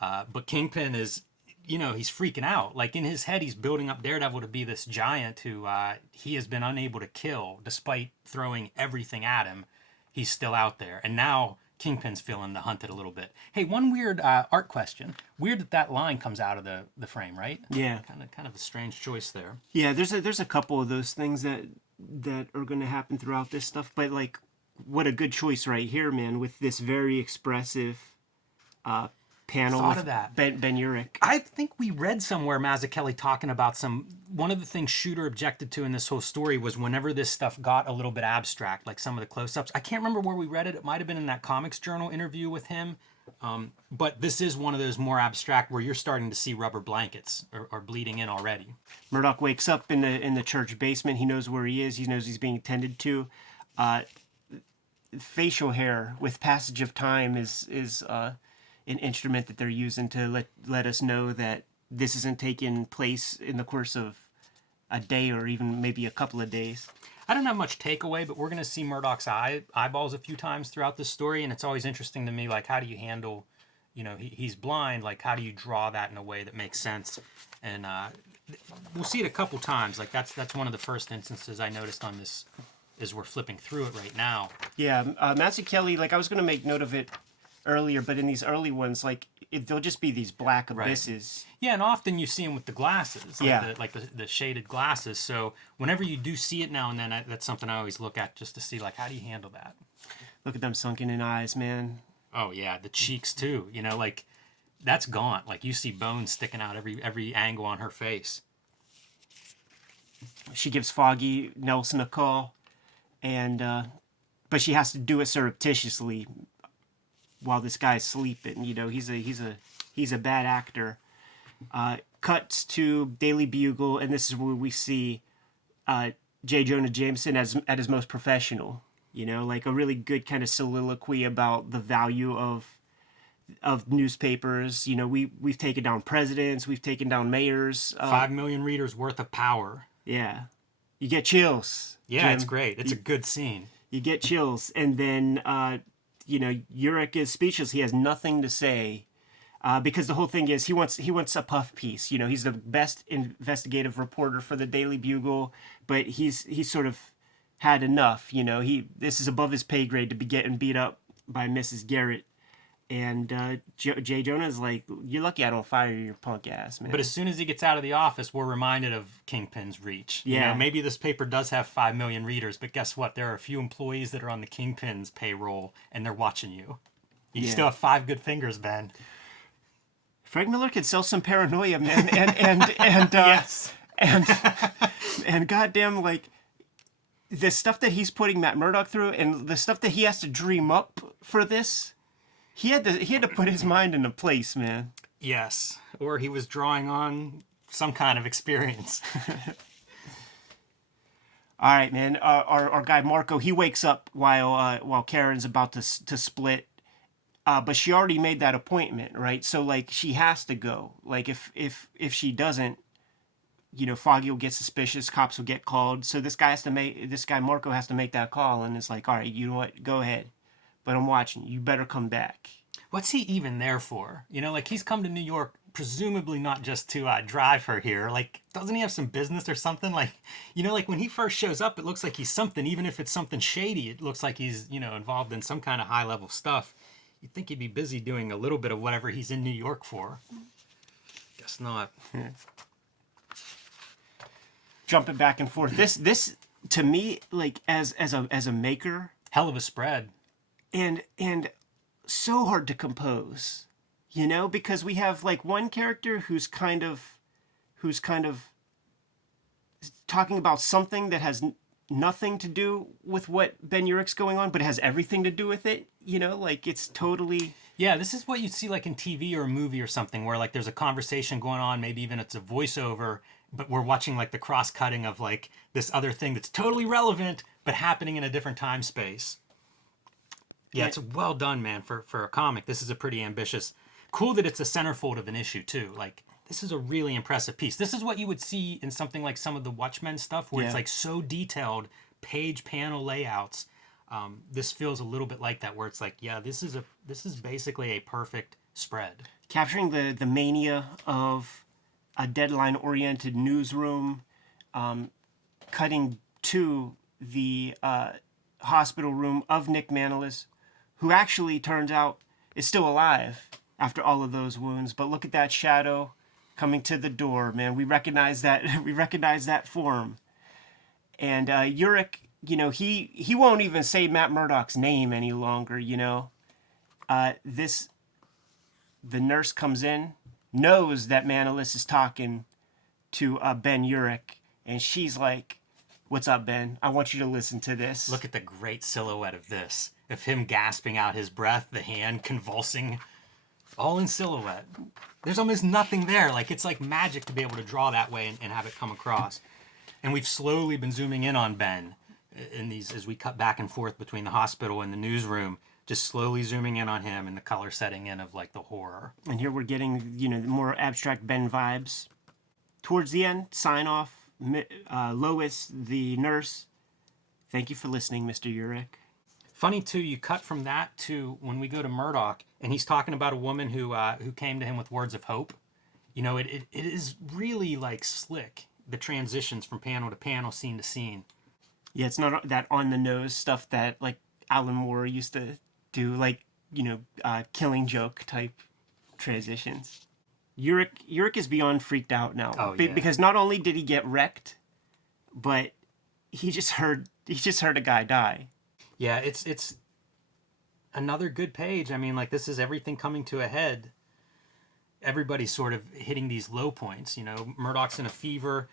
But Kingpin is, you know, he's freaking out. Like, in his head, he's building up Daredevil to be this giant who he has been unable to kill. Despite throwing everything at him, he's still out there. And now Kingpin's feeling the hunted a little bit. Hey, one weird art question. Weird that line comes out of the frame, right? Yeah. Kind of a strange choice there. Yeah, there's a couple of those things that are going to happen throughout this stuff, but like, what a good choice right here, man, with this very expressive panel Thought with of that. Ben Urich. I think we read somewhere Mazzucchelli talking about one of the things Shooter objected to in this whole story was whenever this stuff got a little bit abstract, like some of the close-ups. I can't remember where we read it. It might have been in that Comics Journal interview with him. But this is one of those more abstract where you're starting to see rubber blankets are bleeding in already. Murdock wakes up in the church basement. He knows where he is. He knows he's being tended to. Facial hair with passage of time is an instrument that they're using to let us know that this isn't taking place in the course of a day or even maybe a couple of days. I don't have much takeaway, but we're going to see Murdock's eyeballs a few times throughout this story, and it's always interesting to me, like, how do you handle, you know, he's blind, like, how do you draw that in a way that makes sense? And we'll see it a couple times. Like, that's one of the first instances I noticed on this, as we're flipping through it right now. Yeah, Mazzucchelli, like, I was going to make note of it earlier, but in these early ones, like they'll just be these black abysses. Yeah, and often you see them with the glasses, like the shaded glasses. So whenever you do see it now and then, that's something I always look at just to see, like, how do you handle that? Look at them sunken in eyes, man. Oh yeah, the cheeks too. You know, like that's gaunt. Like you see bones sticking out every angle on her face. She gives Foggy Nelson a call, and but she has to do it surreptitiously while this guy's sleeping. You know, he's a bad actor. Cuts to Daily Bugle, and this is where we see J. Jonah Jameson at his most professional. You know, like a really good kind of soliloquy about the value of newspapers. You know, we've taken down presidents, we've taken down mayors. 5 million readers worth of power. Yeah, you get chills. Yeah, Jim. it's great. It's a good scene. You get chills, and then you know, Urich is speechless. He has nothing to say. Because the whole thing is he wants a puff piece. You know, he's the best investigative reporter for the Daily Bugle, but he's sort of had enough. You know, this is above his pay grade to be getting beat up by Mrs. Garrett. And Jay Jonah is like, you're lucky I don't fire your punk ass, man. But as soon as he gets out of the office, we're reminded of Kingpin's reach. Yeah. You know, maybe this paper does have 5 million readers, but guess what? There are a few employees that are on the Kingpin's payroll, and they're watching you. You still have 5 good fingers, Ben. Frank Miller could sell some paranoia, man, and Yes. and goddamn, like the stuff that he's putting Matt Murdock through, and the stuff that he has to dream up for this, he had to put his mind in a place, man. Yes, or he was drawing on some kind of experience. All right, man. Our guy Marco, he wakes up while Karen's about to split. But she already made that appointment, right? So like she has to go. Like if she doesn't, you know, Foggy will get suspicious, cops will get called. So this guy Marco has to make that call, and it's like, all right, you know what, go ahead, but I'm watching. You better come back. What's he even there for? You know, like he's come to New York presumably not just to drive her here. Like, doesn't he have some business or something? Like, you know, like when he first shows up, it looks like he's something. Even if it's something shady, it looks like he's, you know, involved in some kind of high level stuff. You'd think he'd be busy doing a little bit of whatever he's in New York for. Guess not. Yeah. Jumping back and forth. This to me, like as a maker, Hell of a spread. and so hard to compose, you know, because we have like one character who's kind of talking about something that has nothing to do with what Ben Urich's going on, but it has everything to do with it. You know, like it's totally. Yeah, this is what you'd see like in TV or a movie or something where like there's a conversation going on, maybe even it's a voiceover, but we're watching like the cross-cutting of like this other thing that's totally relevant, but happening in a different time space. Yeah, it's well done, man, for a comic. This is a pretty ambitious. Cool that it's a centerfold of an issue, too. Like, this is a really impressive piece. This is what you would see in something like some of the Watchmen stuff, where it's like so detailed, page panel layouts. This feels a little bit like that, where it's like, yeah, this is basically a perfect spread. Capturing the mania of a deadline-oriented newsroom, cutting to the hospital room of Nick Manolis, who actually turns out is still alive after all of those wounds. But look at that shadow coming to the door, man. We recognize that. We recognize that form. And Urich, you know, he won't even say Matt Murdock's name any longer. You know, the nurse comes in, knows that Manolis is talking to Ben Urich, and she's like, "What's up, Ben? I want you to listen to this." Look at the great silhouette of this. Of him gasping out his breath, the hand convulsing, all in silhouette. There's almost nothing there. Like, it's like magic to be able to draw that way and have it come across. And we've slowly been zooming in on Ben in these, as we cut back and forth between the hospital and the newsroom, just slowly zooming in on him and the color setting in of like the horror. And here we're getting, you know, more abstract Ben vibes. Towards the end, sign off. Lois, the nurse. Thank you for listening, Mr. Urich. Funny too, you cut from that to when we go to Murdock, and he's talking about a woman who came to him with words of hope. You know, it is really like slick, the transitions from panel to panel, scene to scene. Yeah, it's not that on the nose stuff that like Alan Moore used to do. Like Killing Joke type transitions. Urich is beyond freaked out now. Oh, yeah. Because not only did he get wrecked, but he just heard a guy die. Yeah, it's another good page. I mean, like, this is everything coming to a head. Everybody's sort of hitting these low points. Murdock's in a fever.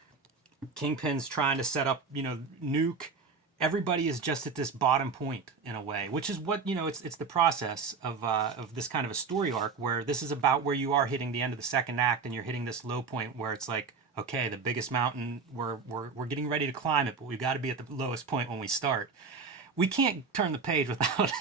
Kingpin's trying to set up, Nuke. Everybody is just at this bottom point in a way, which is what, it's the process of this kind of a story arc where this is about where you are hitting the end of the second act and you're hitting this low point where it's like, okay, the biggest mountain, we're getting ready to climb it, but we've got to be at the lowest point when we start. We can't turn the page without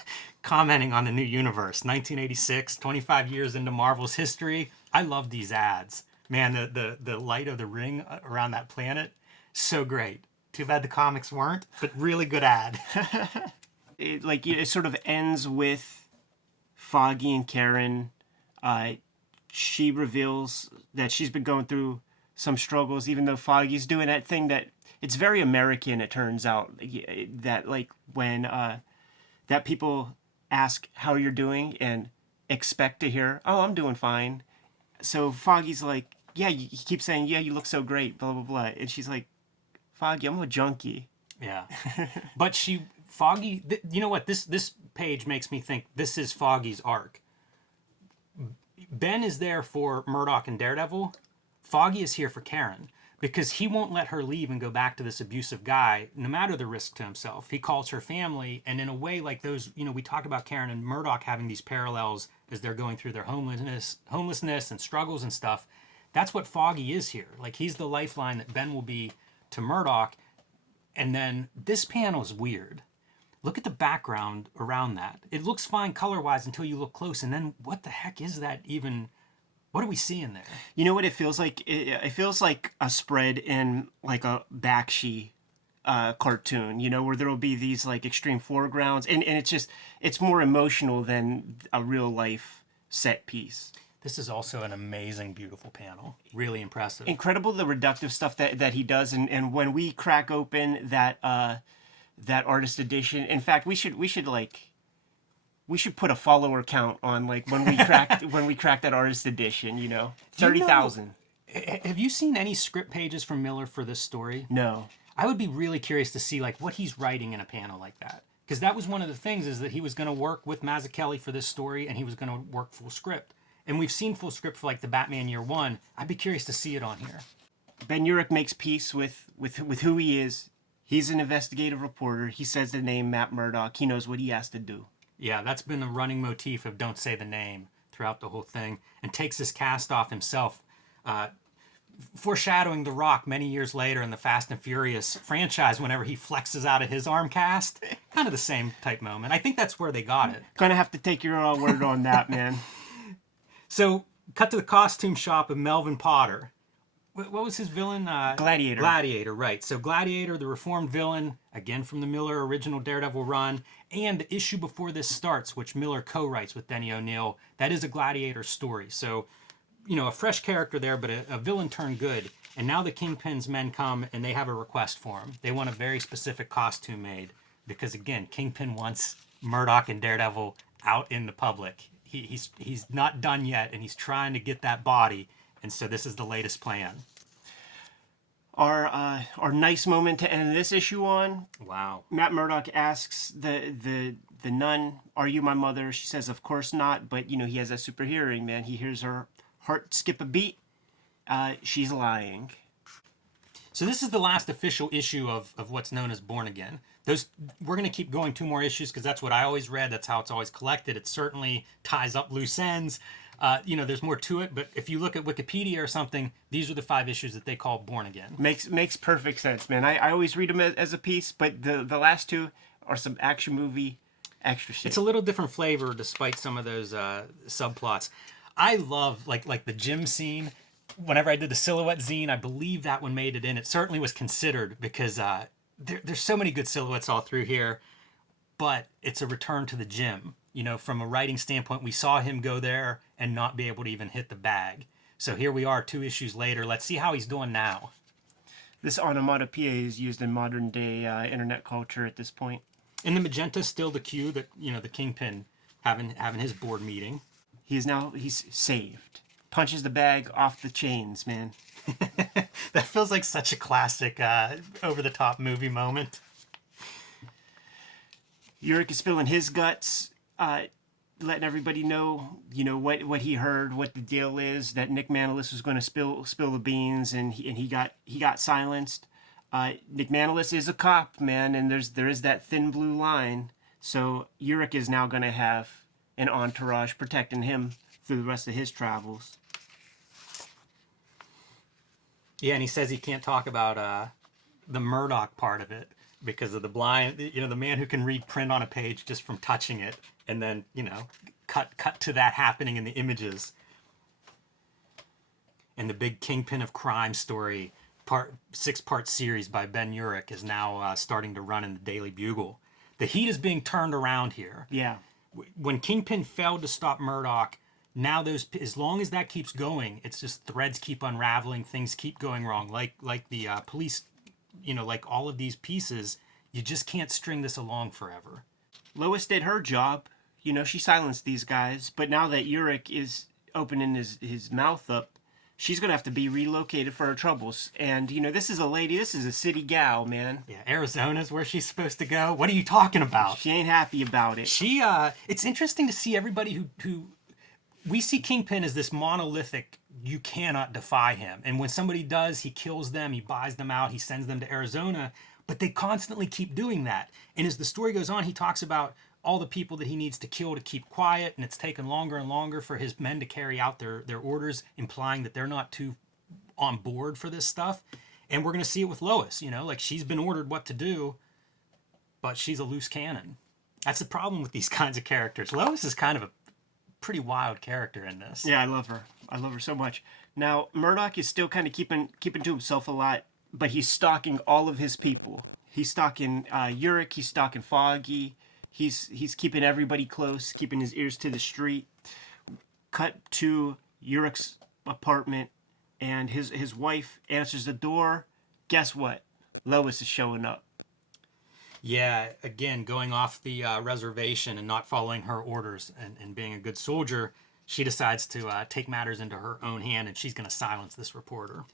commenting on the new universe. 1986, 25 years into Marvel's history. I love these ads. Man, the light of the ring around that planet, so great. Too bad the comics weren't, but really good ad. It sort of ends with Foggy and Karen. She reveals that she's been going through some struggles, even though Foggy's doing that thing that it's very American, it turns out, that when that people ask how you're doing and expect to hear, oh, I'm doing fine. So Foggy's like, yeah, he keeps saying, yeah, you look so great, blah, blah, blah. And she's like, Foggy, I'm a junkie. Yeah. But Foggy, you know what? This page makes me think this is Foggy's arc. Ben is there for Murdock and Daredevil. Foggy is here for Karen because he won't let her leave and go back to this abusive guy, no matter the risk to himself. He calls her family, and in a way like those, we talk about Karen and Murdock having these parallels as they're going through their homelessness and struggles and stuff. That's what Foggy is here. Like, he's the lifeline that Ben will be to Murdock. And then this panel is weird. Look at the background around that. It looks fine color-wise until you look close, and then what the heck is that even? What are we seeing there? You know what it feels like? It feels like a spread in like a Bakshi cartoon, where there will be these like extreme foregrounds, and it's more emotional than a real life set piece. This is also an amazing, beautiful panel. Really impressive. Incredible the reductive stuff that he does, and when we crack open that artist edition, in fact, we should put a follower count on like when we cracked that artist edition. 30,000. Have you seen any script pages from Miller for this story? No. I would be really curious to see like what he's writing in a panel like that, because that was one of the things is that he was going to work with Mazzucchelli for this story, and he was going to work full script. And we've seen full script for like the Batman Year One. I'd be curious to see it on here. Ben Urich makes peace with who he is. He's an investigative reporter. He says the name Matt Murdock. He knows what he has to do. Yeah, that's been a running motif of don't say the name throughout the whole thing, and takes his cast off himself, foreshadowing The Rock many years later in the Fast and Furious franchise whenever he flexes out of his arm cast. Kind of the same type moment. I think that's where they got it. Gonna have to take your word on that, man. So, cut to the costume shop of Melvin Potter. What was his villain? Gladiator. Gladiator, right. So Gladiator, the reformed villain, again from the Miller original Daredevil run, and the issue before this starts, which Miller co-writes with Denny O'Neil, that is a Gladiator story. So, a fresh character there, but a villain turned good. And now the Kingpin's men come, and they have a request for him. They want a very specific costume made, because again, Kingpin wants Murdock and Daredevil out in the public. He's not done yet, and he's trying to get that body, and so this is the latest plan. Our nice moment to end this issue on. Wow. Matt Murdock asks the nun, "Are you my mother?" She says, "Of course not," but he has that super hearing, man. He hears her heart skip a beat. She's lying. So this is the last official issue of what's known as Born Again. We're going to keep going 2 more issues because that's what I always read. That's how it's always collected. It certainly ties up loose ends. There's more to it, but if you look at Wikipedia or something, these are the 5 issues that they call Born Again. Makes perfect sense, man. I always read them as a piece, but the last 2 are some action movie extra shit. It's a little different flavor despite some of those subplots. I love like the gym scene. Whenever I did the Silhouette zine, I believe that one made it in. It certainly was considered because there's so many good silhouettes all through here, but it's a return to the gym. From a writing standpoint, we saw him go there and not be able to even hit the bag. So here we are 2 issues later. Let's see how he's doing now. This onomatopoeia is used in modern day internet culture at this point. And the magenta is still the cue that, the Kingpin having his board meeting. He's saved. Punches the bag off the chains, man. That feels like such a classic over-the-top movie moment. Urich is spilling his guts, letting everybody know, what he heard, what the deal is, that Nick Manolis was going to spill the beans, and he got silenced. Nick Manolis is a cop, man, and there is that thin blue line. So Urich is now going to have an entourage protecting him through the rest of his travels. Yeah, and he says he can't talk about the Murdock part of it because of the blind, the man who can read print on a page just from touching it, and then, cut to that happening in the images. And the big Kingpin of Crime story, 6-part series by Ben Urich, is now starting to run in the Daily Bugle. The heat is being turned around here. Yeah. When Kingpin failed to stop Murdock, now as long as that keeps going, it's just threads keep unraveling, things keep going wrong. Like the police, like all of these pieces, you just can't string this along forever. Lois did her job. She silenced these guys, but now that Urich is opening his mouth up, she's going to have to be relocated for her troubles. And, this is a city gal, man. Yeah, Arizona's where she's supposed to go. What are you talking about? She ain't happy about it. It's interesting to see everybody who we see Kingpin as this monolithic, you cannot defy him. And when somebody does, he kills them, he buys them out, he sends them to Arizona. But they constantly keep doing that. And as the story goes on, he talks about all the people that he needs to kill to keep quiet, and it's taken longer and longer for his men to carry out their orders, implying that they're not too on board for this stuff. And we're going to see it with Lois, like she's been ordered what to do, but she's a loose cannon. That's the problem with these kinds of characters. Lois is kind of a pretty wild character in this. Yeah, I love her. I love her so much. Now, Murdock is still kind of keeping to himself a lot, but he's stalking all of his people. He's stalking Urich, he's stalking Foggy. He's keeping everybody close, keeping his ears to the street. Cut to Urich's apartment, and his wife answers the door. Guess what? Lois is showing up. Yeah, again, going off the reservation and not following her orders and being a good soldier, she decides to take matters into her own hand, and she's going to silence this reporter.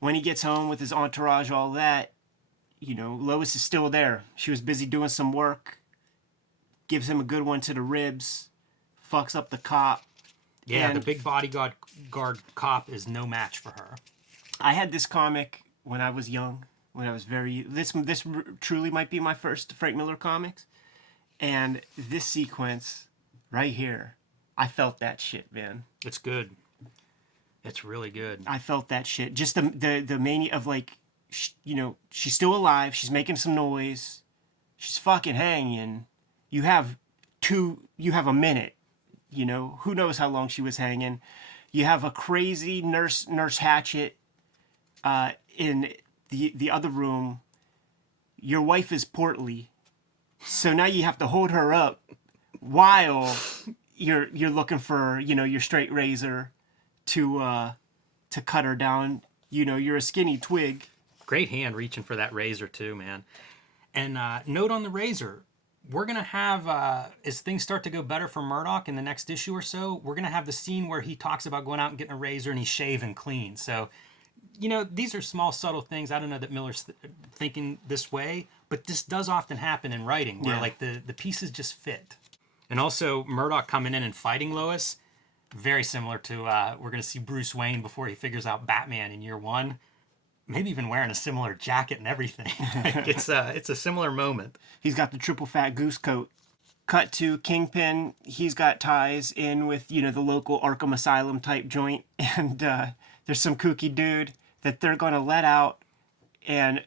When he gets home with his entourage, all that, Lois is still there. She was busy doing some work. Gives him a good one to the ribs, fucks up the cop. Yeah, the big bodyguard cop is no match for her. I had this comic when I was young, when I was this truly might be my first Frank Miller comics. And this sequence right here, I felt that shit, man. It's good. It's really good. I felt that shit. Just the mania of she's still alive, she's making some noise, she's fucking hanging. You have a minute, who knows how long she was hanging. You have a crazy nurse Hatchet in the other room. Your wife is portly, so now you have to hold her up while you're looking for, your straight razor to cut her down. You're a skinny twig. Great hand reaching for that razor too, man. And note on the razor, we're going to have, as things start to go better for Murdock in the next issue or so, we're going to have the scene where he talks about going out and getting a razor and he's shaving clean. So, these are small, subtle things. I don't know that Miller's thinking this way, but this does often happen in writing where, the pieces just fit. And also, Murdock coming in and fighting Lois, very similar to, we're going to see Bruce Wayne before he figures out Batman in year one. Maybe even wearing a similar jacket and everything. It's a similar moment. He's got the triple fat goose coat. Cut to Kingpin. He's got ties in with, the local Arkham Asylum type joint. And there's some kooky dude that they're going to let out and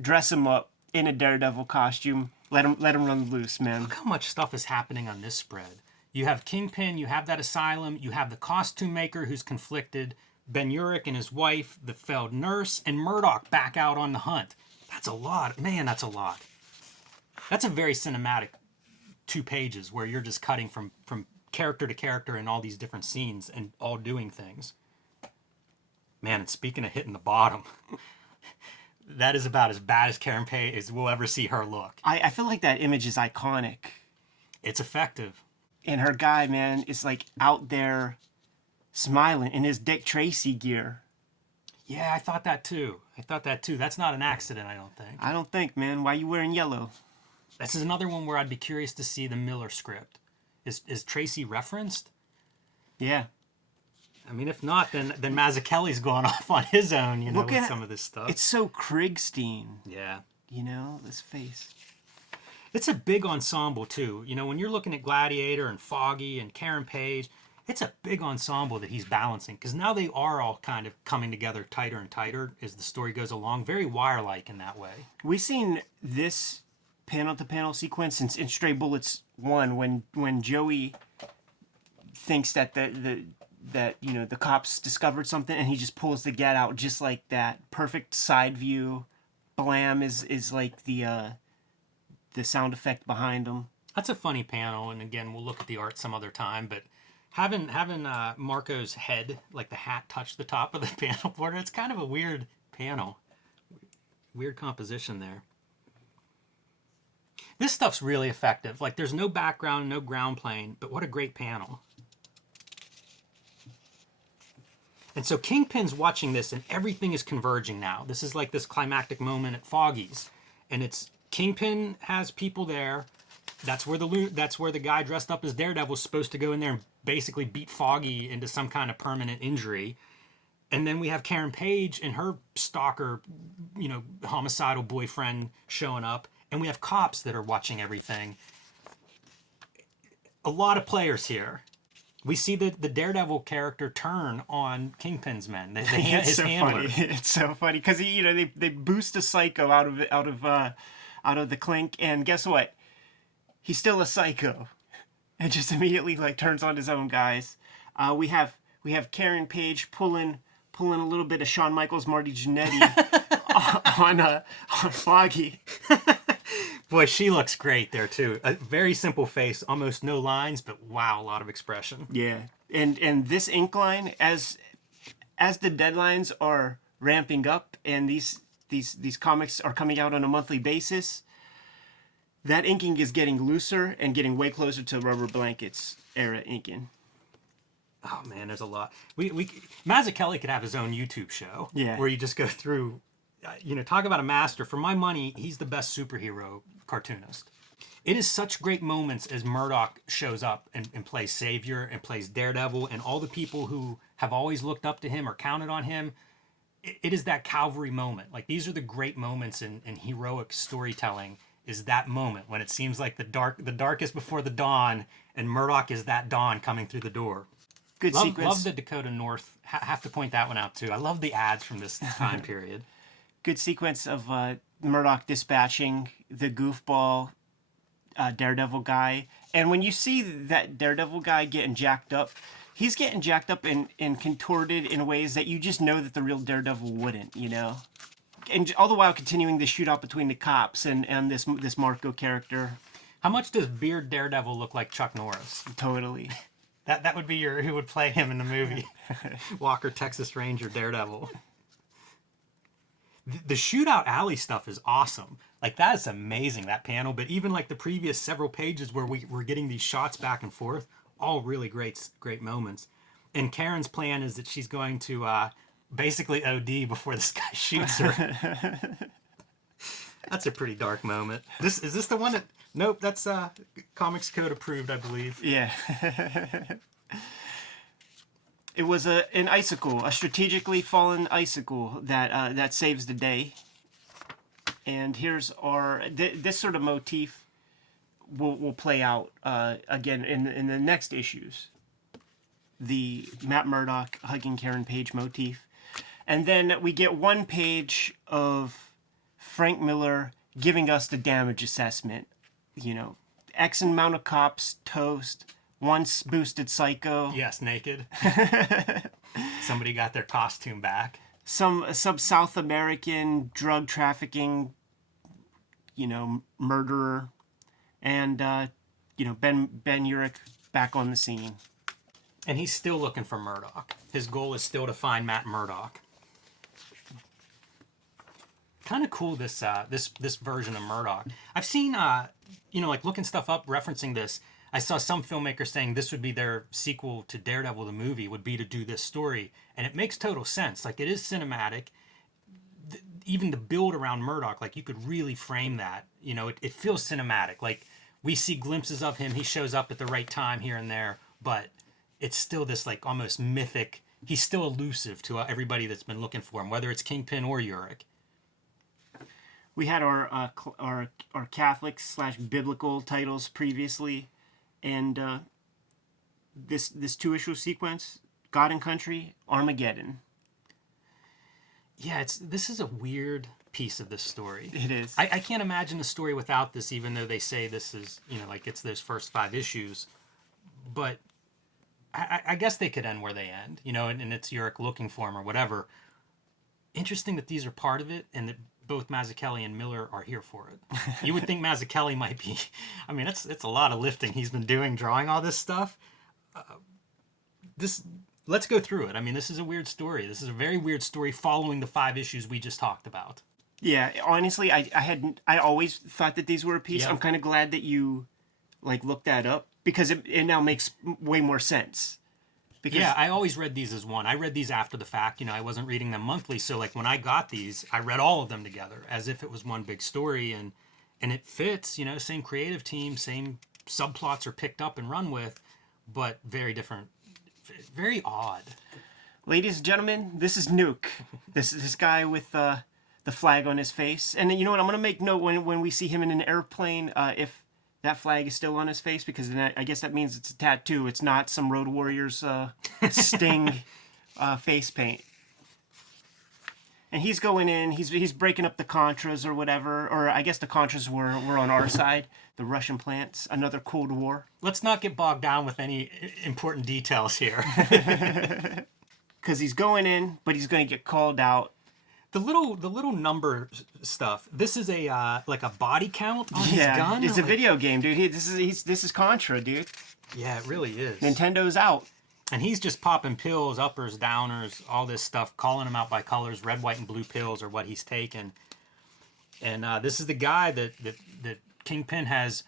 dress him up in a Daredevil costume. Let him run loose, man. Look how much stuff is happening on this spread. You have Kingpin, you have that asylum, you have the costume maker who's conflicted, Ben Urich and his wife, the failed nurse, and Murdock back out on the hunt. That's a lot. Man, that's a lot. That's a very cinematic 2 pages where you're just cutting from character to character in all these different scenes and all doing things. Man, and speaking of hitting the bottom, that is about as bad as Karen Pay as we'll ever see her look. I feel like that image is iconic. It's effective. And her guy, man, is like out there smiling in his Dick Tracy gear. Yeah, I thought that too. That's not an accident, I don't think. I don't think, man. Why you wearing yellow? This is another one where I'd be curious to see the Miller script. Is Tracy referenced? Yeah. I mean, if not, then Mazzucchelli's going off on his own, you know, Look with at some of this stuff. It's so Kriegstein, Yeah. you know, this face. It's a big ensemble, too. You know, when you're looking at Gladiator and Foggy and Karen Page, it's a big ensemble that he's balancing, because now they are all kind of coming together tighter and tighter as the story goes along. Very Wire-like in that way. We've seen this panel-to-panel sequence in Stray Bullets 1 when Joey thinks that that you know the cops discovered something, and he just pulls the gat out just like that. Perfect side view. Blam is like the sound effect behind him. That's a funny panel, and again, we'll look at the art some other time, but having Marco's head, like the hat, touch the top of the panel border, it's kind of a weird panel. Weird composition there. This stuff's really effective. Like, there's no background, no ground plane, but what a great panel. And so Kingpin's watching this, and everything is converging now. This is like this climactic moment at Foggy's, and it's Kingpin has people there. That's where the guy dressed up as Daredevil is supposed to go in there and basically beat Foggy into some kind of permanent injury. And then we have Karen Page and her stalker, you know, homicidal boyfriend showing up, and we have cops that are watching everything. A lot of players here. We see the Daredevil character turn on Kingpin's men. His handler. Funny. It's so funny because they boost a psycho out of the clink, and guess what? He's still a psycho, and just immediately like turns on his own guys. We have Karen Page pulling a little bit of Shawn Michaels, Marty Jannetty on Foggy. Boy, she looks great there too. A very simple face, almost no lines, but wow, a lot of expression. Yeah, and this ink line, as the deadlines are ramping up, and these comics are coming out on a monthly basis, that inking is getting looser and getting way closer to Rubber Blankets era inking. Oh man, there's a lot. We Mazzucchelli could have his own YouTube show. Yeah. Where you just go through, you know, talk about a master. For my money, he's the best superhero cartoonist. It is such great moments as Murdock shows up and plays Savior and plays Daredevil, and all the people who have always looked up to him or counted on him. It is that Calvary moment. Like, these are the great moments in heroic storytelling, is that moment when it seems like the darkest before the dawn, and Murdock is that dawn coming through the door. Good sequence. Love the Dakota North. Have to point that one out too. I love the ads from this time period. Good sequence of Murdock dispatching the goofball Daredevil guy. And when you see that Daredevil guy getting jacked up, he's getting jacked up and contorted in ways that you just know that the real Daredevil wouldn't, you know? And all the while continuing the shootout between the cops and this Marco character. How much does Beard Daredevil look like Chuck Norris? Totally. That would be who would play him in the movie. Walker, Texas Ranger, Daredevil. The shootout alley stuff is awesome. Like, that is amazing, that panel. But even like the previous several pages where we're getting these shots back and forth, all really great moments. And Karen's plan is that she's going to basically OD before this guy shoots her. That's a pretty dark moment. Is this the one that... Nope, that's Comics Code approved, I believe. Yeah. It was an icicle, a strategically fallen icicle that saves the day. And here's this sort of motif will play out again in the next issues. The Matt Murdock hugging Karen Page motif. And then we get one page of Frank Miller giving us the damage assessment. You know, X amount of cops, toast, once boosted psycho. Yes, naked. Somebody got their costume back. Some South American drug trafficking, you know, murderer. And, you know, Ben Urich back on the scene. And he's still looking for Murdock. His goal is still to find Matt Murdock. Kind of cool, this version of Murdock. I've seen, you know, like looking stuff up, referencing this. I saw some filmmakers saying this would be their sequel to Daredevil the movie, would be to do this story, and it makes total sense. Like, it is cinematic. Even the build around Murdock, like, you could really frame that. You know, it feels cinematic. Like, we see glimpses of him. He shows up at the right time here and there, but it's still this, like, almost mythic. He's still elusive to everybody that's been looking for him, whether it's Kingpin or Urich. We had our Catholic / biblical titles previously, and this 2-issue sequence, God and Country, Armageddon. Yeah, this is a weird piece of this story. It is. I can't imagine the story without this, even though they say this is, you know, like, it's those first 5 issues. But I guess they could end where they end, you know, and it's Urich looking for him or whatever. Interesting that these are part of it, and that both Mazzucchelli and Miller are here for it. You would think Mazzucchelli might be... I mean, it's a lot of lifting he's been doing, drawing all this stuff. Let's go through it. I mean, this is a weird story. This is a very weird story following the 5 issues we just talked about. Yeah, honestly, I always thought that these were a piece. Yeah. I'm kind of glad that you, like, looked that up, because it now makes way more sense. Because, Yeah, I always read these as one. I read these after the fact. You know, I wasn't reading them monthly. So, like, when I got these, I read all of them together as if it was one big story. And it fits, you know, same creative team, same subplots are picked up and run with, but very different. Very odd. Ladies and gentlemen, this is Nuke. This is this guy with the flag on his face. And you know what? I'm going to make note when we see him in an airplane, if that flag is still on his face, because then I guess that means it's a tattoo. It's not some Road Warriors Sting face paint. And he's going in. He's breaking up the Contras or whatever. Or I guess the Contras were on our side. The Russian plants. Another Cold War. Let's not get bogged down with any important details here. Because he's going in, but he's going to get called out. The little number stuff. This is a like a body count on his gun. It's a like... video game, dude. This is Contra, dude. Yeah, it really is. Nintendo's out. And he's just popping pills, uppers, downers, all this stuff, calling them out by colors. Red, white, and blue pills are what he's taking. And this is the guy that Kingpin has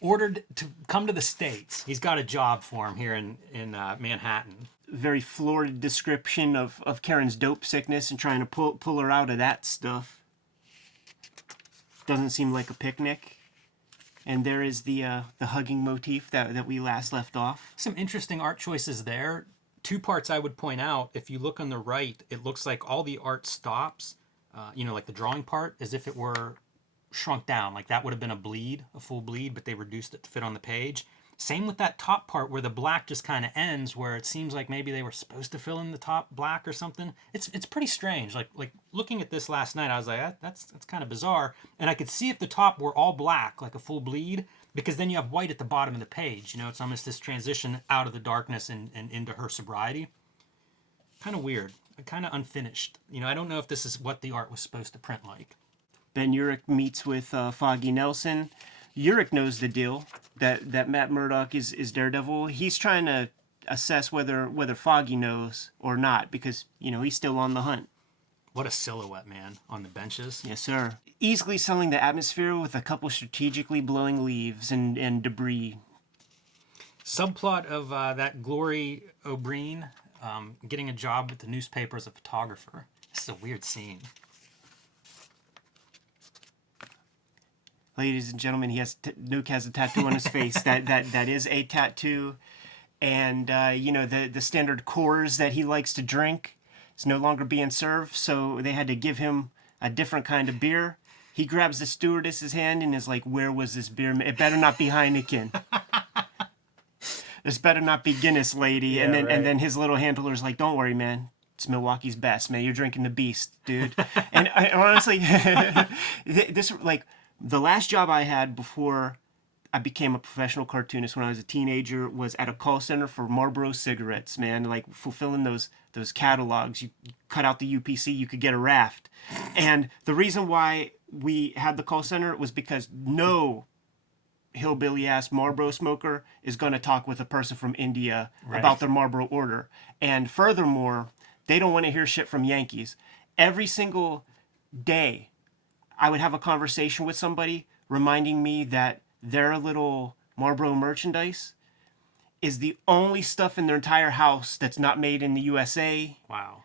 ordered to come to the States. He's got a job for him here in Manhattan. Very florid description of Karen's dope sickness and trying to pull her out of that stuff. Doesn't seem like a picnic. And there is the hugging motif that we last left off. Some interesting art choices there. 2 parts I would point out. If you look on the right, it looks like all the art stops, you know, like the drawing part, as if it were shrunk down. Like that would have been a full bleed, but they reduced it to fit on the page. Same with that top part where the black just kind of ends, where it seems like maybe they were supposed to fill in the top black or something. It's pretty strange. Like looking at this last night, I was like, that's kind of bizarre. And I could see if the top were all black, like a full bleed, because then you have white at the bottom of the page. You know, it's almost this transition out of the darkness and into her sobriety. Kind of weird. Kind of unfinished. You know, I don't know if this is what the art was supposed to print like. Ben Urich meets with Foggy Nelson. Urich knows the deal that Matt Murdock is Daredevil. He's trying to assess whether Foggy knows or not, because, you know, he's still on the hunt. What a silhouette, man, on the benches. Yes, sir. Easily selling the atmosphere with a couple strategically blowing leaves and debris. Subplot of that Glory O'Brien getting a job with the newspaper as a photographer. This is a weird scene. Ladies and gentlemen, Nuke has a tattoo on his face. That is a tattoo, and you know, the standard Coors that he likes to drink is no longer being served, so they had to give him a different kind of beer. He grabs the stewardess's hand and is like, "Where was this beer? It better not be Heineken. This better not be Guinness, lady." Yeah, and then his little handler's like, "Don't worry, man. It's Milwaukee's best, man. You're drinking the Beast, dude." And I, honestly, this like. The last job I had before I became a professional cartoonist when I was a teenager was at a call center for Marlboro cigarettes, man. Like fulfilling those catalogs. You cut out the UPC, you could get a raft. And the reason why we had the call center was because no hillbilly-ass Marlboro smoker is going to talk with a person from India about their Marlboro order. And furthermore, they don't want to hear shit from Yankees. Every single day, I would have a conversation with somebody reminding me that their little Marlboro merchandise is the only stuff in their entire house that's not made in the USA. Wow.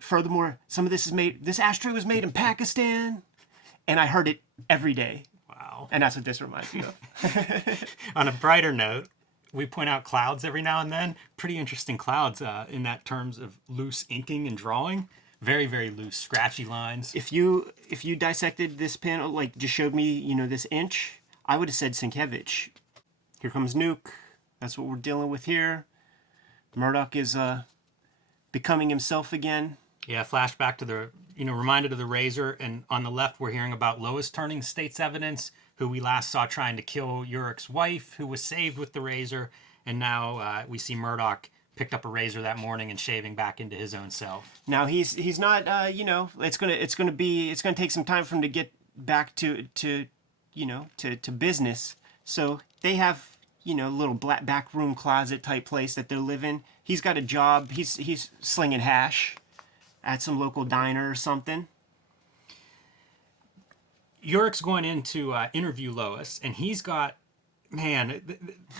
Furthermore, some of this ashtray was made in Pakistan, and I heard it every day. Wow. And that's what this reminds me of. On a brighter note, we point out clouds every now and then. Pretty interesting clouds in that terms of loose inking and drawing. Very, very loose, scratchy lines. If you dissected this panel, like just showed me, this inch, I would have said Sienkiewicz. Here comes Nuke. That's what we're dealing with here. Murdock is becoming himself again. Yeah, flashback to the, reminded of the Razor. And on the left, we're hearing about Lois turning state's evidence, who we last saw trying to kill Urich's wife, who was saved with the Razor. And now we see Murdock picked up a razor that morning and shaving back into his own self. Now he's not, it's gonna take some time for him to get back to business. So they have, little black back room closet type place that they're living. He's got a job. He's slinging hash at some local diner or something. Urich's going in to interview Lois, and he's got, man,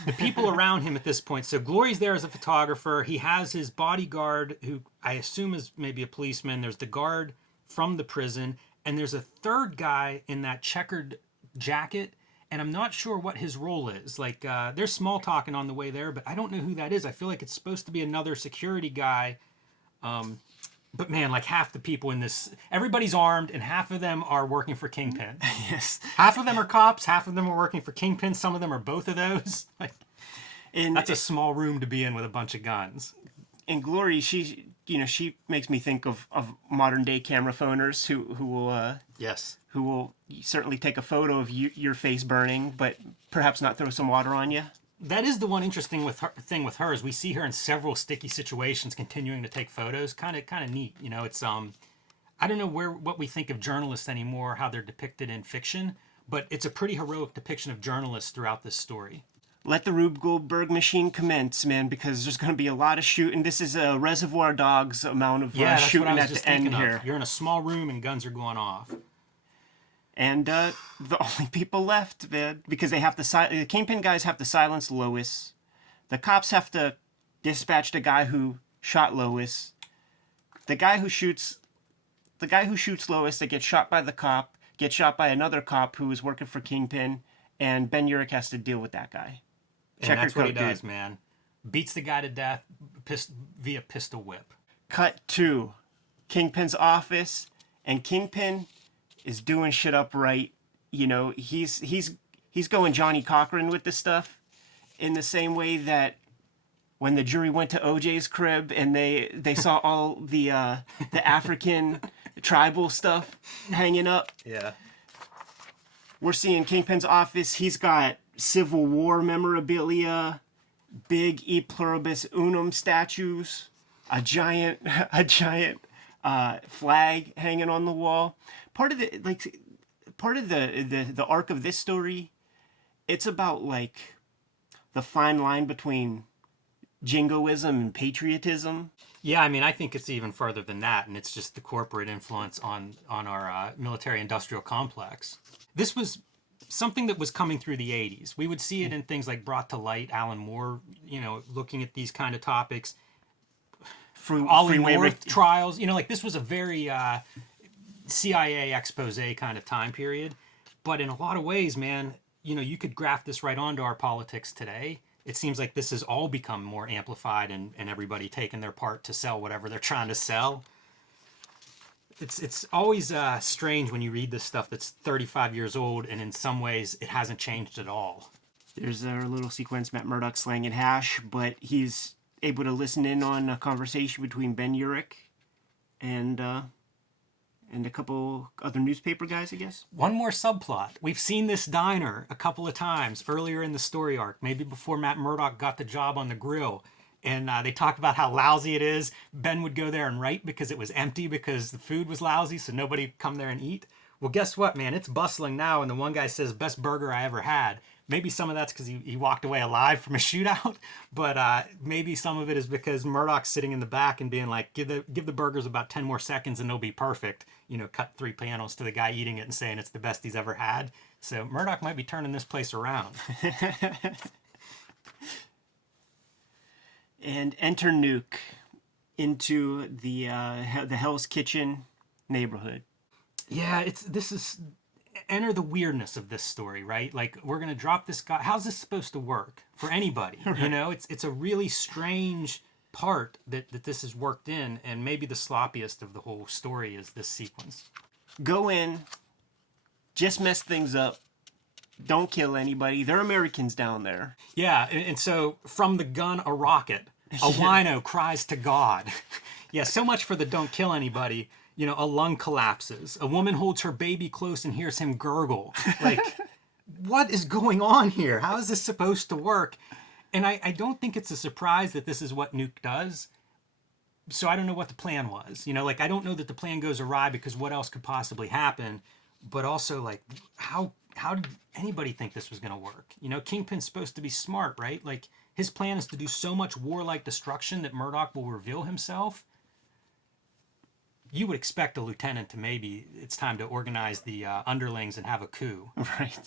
the people around him at this point. So Glory's there as a photographer. He has his bodyguard, who I assume is maybe a policeman. There's the guard from the prison, and there's a third guy in that checkered jacket, and I'm not sure what his role is. Like, they're small talking on the way there, but I don't know who that is. I feel like it's supposed to be another security guy. But man, like half the people in this, everybody's armed, and half of them are working for Kingpin. Yes. Half of them are cops, half of them are working for Kingpin. Some of them are both of those. Like, that's a small room to be in with a bunch of guns. And Glory, she makes me think of modern day camera phoners who will certainly take a photo of your face burning, but perhaps not throw some water on you. That is the one interesting thing with her is we see her in several sticky situations continuing to take photos. Kind of neat. It's I don't know what we think of journalists anymore, how they're depicted in fiction, but it's a pretty heroic depiction of journalists throughout this story. Let the Rube Goldberg machine commence, man, because there's going to be a lot of shooting. This is a Reservoir Dogs amount of shooting at the end here. You're in a small room and guns are going off. And the only people left, man, because they have to the Kingpin guys have to silence Lois. The cops have to dispatch the guy who shot Lois. The guy who shoots Lois that gets shot by the cop gets shot by another cop who is working for Kingpin, and Ben Urich has to deal with that guy. And that's what he does, man. Beats the guy to death via pistol whip. Cut to Kingpin's office, and Kingpin is doing shit up right. He's going Johnny Cochran with this stuff in the same way that when the jury went to OJ's crib and they saw all the African tribal stuff hanging up. Yeah. We're seeing Kingpin's office. He's got Civil War memorabilia, big E Pluribus Unum statues, a giant flag hanging on the wall. Part of the arc of this story, it's about like the fine line between jingoism and patriotism. Yeah, I mean, I think it's even further than that, and it's just the corporate influence on our military-industrial complex. This was something that was coming through the 80s. We would see it in things like Brought to Light, Alan Moore, looking at these kind of topics. Ollie North trials, this was a very CIA expose kind of time period. But in a lot of ways, man, you could graft this right onto our politics today. It seems like this has all become more amplified and everybody taking their part to sell whatever they're trying to sell. It's always strange when you read this stuff that's 35 years old, and in some ways it hasn't changed at all. There's a little sequence, Matt Murdock slanging hash, but he's able to listen in on a conversation between Ben Urich and a couple other newspaper guys, I guess. One more subplot. We've seen this diner a couple of times earlier in the story arc, maybe before Matt Murdock got the job on the grill. And they talked about how lousy it is. Ben would go there and write because it was empty because the food was lousy, so nobody would come there and eat. Well, guess what, man? It's bustling now, and the one guy says, best burger I ever had. Maybe some of that's because he walked away alive from a shootout, but maybe some of it is because Murdoch's sitting in the back and being like, give the burgers about 10 more seconds and they'll be perfect. Cut 3 panels to the guy eating it and saying it's the best he's ever had. So Murdock might be turning this place around. And enter Nuke into the Hell's Kitchen neighborhood. Yeah, enter the weirdness of this story, right? Like, we're gonna drop this guy. How's this supposed to work for anybody? You know, it's a really strange part that this is worked in, and maybe the sloppiest of the whole story is this sequence. Go in, just mess things up. Don't kill anybody. They're Americans down there. Yeah, and so from the gun, a rocket. A wino cries to God. Yeah, so much for the don't kill anybody. You know, a lung collapses. A woman holds her baby close and hears him gurgle. Like, what is going on here? How is this supposed to work? And I don't think it's a surprise that this is what Nuke does. So I don't know what the plan was. You know, like, I don't know that the plan goes awry because what else could possibly happen? But also, like, how did anybody think this was going to work? You know, Kingpin's supposed to be smart, right? Like, his plan is to do so much warlike destruction that Murdock will reveal himself. You would expect a lieutenant to maybe, it's time to organize the underlings and have a coup. Right.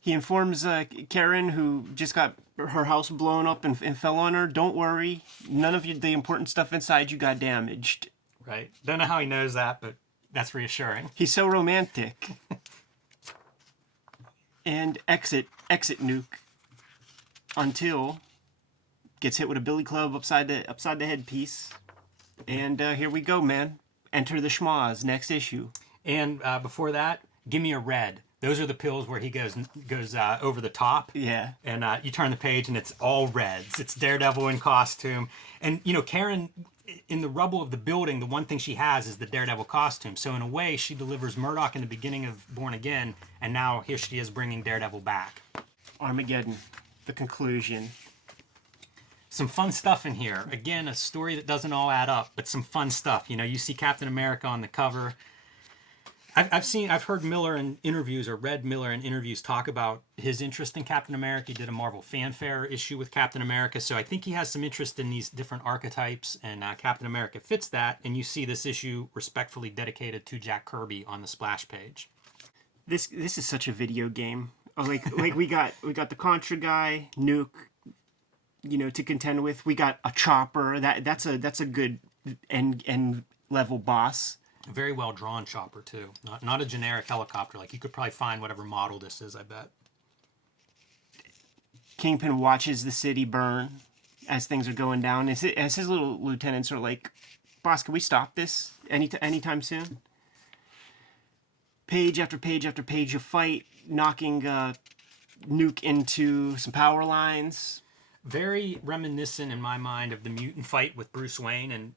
He informs Karen, who just got her house blown up and fell on her, don't worry, none of the important stuff inside you got damaged. Right. Don't know how he knows that, but that's reassuring. He's so romantic. And exit Nuke until gets hit with a billy club upside the headpiece. And here we go, man. Enter the schmoz, next issue. And before that, give me a red. Those are the pills where he goes over the top. Yeah. And you turn the page and it's all reds. It's Daredevil in costume. And, you know, Karen, in the rubble of the building, the one thing she has is the Daredevil costume. So in a way, she delivers Murdock in the beginning of Born Again. And now here she is bringing Daredevil back. Armageddon, the conclusion. Some fun stuff in here. Again, a story that doesn't all add up, but some fun stuff. You know, you see Captain America on the cover. I've heard Miller in interviews, or read Miller in interviews, talk about his interest in Captain America. He did a Marvel Fanfare issue with Captain America, so I think he has some interest in these different archetypes, and Captain America fits that. And you see this issue respectfully dedicated to Jack Kirby on the splash page. This is such a video game. Like we got the Contra guy, Nuke, you know, to contend with. We got a chopper. That's a good end level boss. A very well drawn chopper too. Not a generic helicopter. Like, you could probably find whatever model this is, I bet. Kingpin watches the city burn as things are going down. As his little lieutenants are like, "Boss, can we stop this anytime soon?" Page after page after page of fight, knocking Nuke into some power lines. Very reminiscent in my mind of the mutant fight with Bruce Wayne and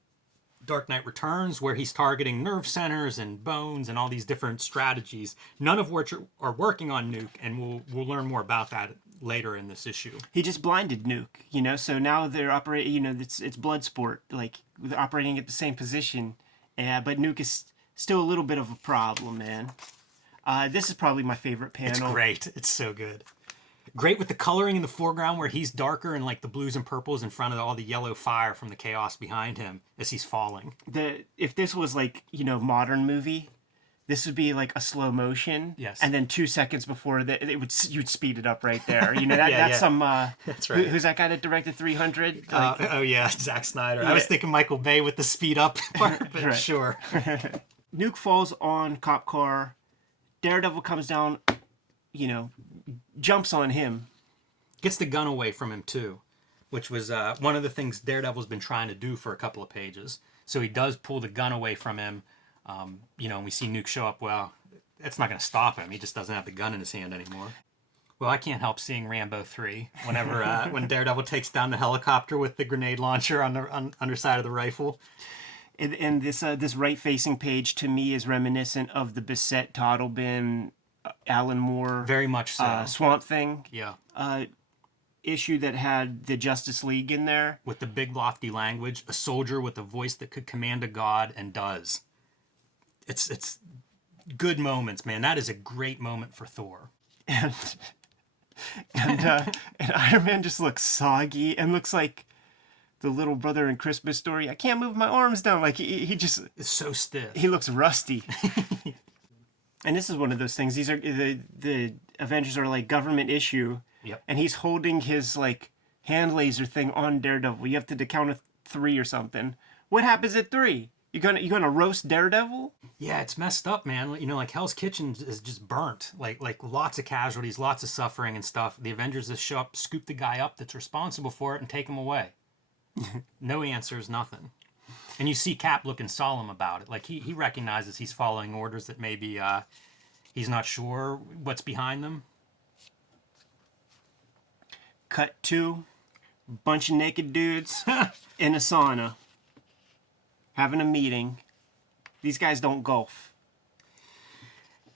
Dark Knight Returns, where he's targeting nerve centers and bones and all these different strategies, none of which are working on Nuke, and we'll learn more about that later in this issue. He just blinded Nuke, you know, so now they're operating, you know, it's blood sport, like they're operating at the same position, but Nuke is still a little bit of a problem, man. This is probably my favorite panel. It's great. It's so good. Great with the coloring in the foreground where he's darker and like the blues and purples in front of all the yellow fire from the chaos behind him as he's falling. If this was like, you know, modern movie, this would be like a slow motion. Yes. And then 2 seconds before you'd speed it up right there. You know, that's yeah. some, That's right. Who's that guy that directed 300? Oh yeah, Zack Snyder. Yeah. I was thinking Michael Bay with the speed up part, but Right. sure. Nuke falls on cop car. Daredevil comes down, you know, jumps on him. Gets the gun away from him too, which was one of the things Daredevil's been trying to do for a couple of pages. So he does pull the gun away from him, you know, and we see Nuke show up. Well, that's not going to stop him. He just doesn't have the gun in his hand anymore. Well, I can't help seeing Rambo 3 whenever when Daredevil takes down the helicopter with the grenade launcher on the underside of the rifle. And this right-facing page to me is reminiscent of the Bissett, Toddlebin, Alan Moore, Very much so. Swamp Thing Yeah. issue that had the Justice League in there. With the big lofty language, a soldier with a voice that could command a god and does. It's good moments, man. That is a great moment for Thor. And Iron Man just looks soggy and looks like the little brother in Christmas Story. I can't move my arms down. Like he just, It's so stiff. he looks rusty. And this is one of those things. These are the Avengers are like government issue. Yep. And he's holding his like hand laser thing on Daredevil. You have to count of 3 or something. What happens at 3? You gonna roast Daredevil? Yeah, it's messed up, man. You know, like Hell's Kitchen is just burnt. Like lots of casualties, lots of suffering and stuff. The Avengers just show up, scoop the guy up that's responsible for it, and take him away. No answers, nothing. And you see Cap looking solemn about it. Like he recognizes he's following orders that maybe he's not sure what's behind them. Cut 2, bunch of naked dudes in a sauna, having a meeting. These guys don't golf.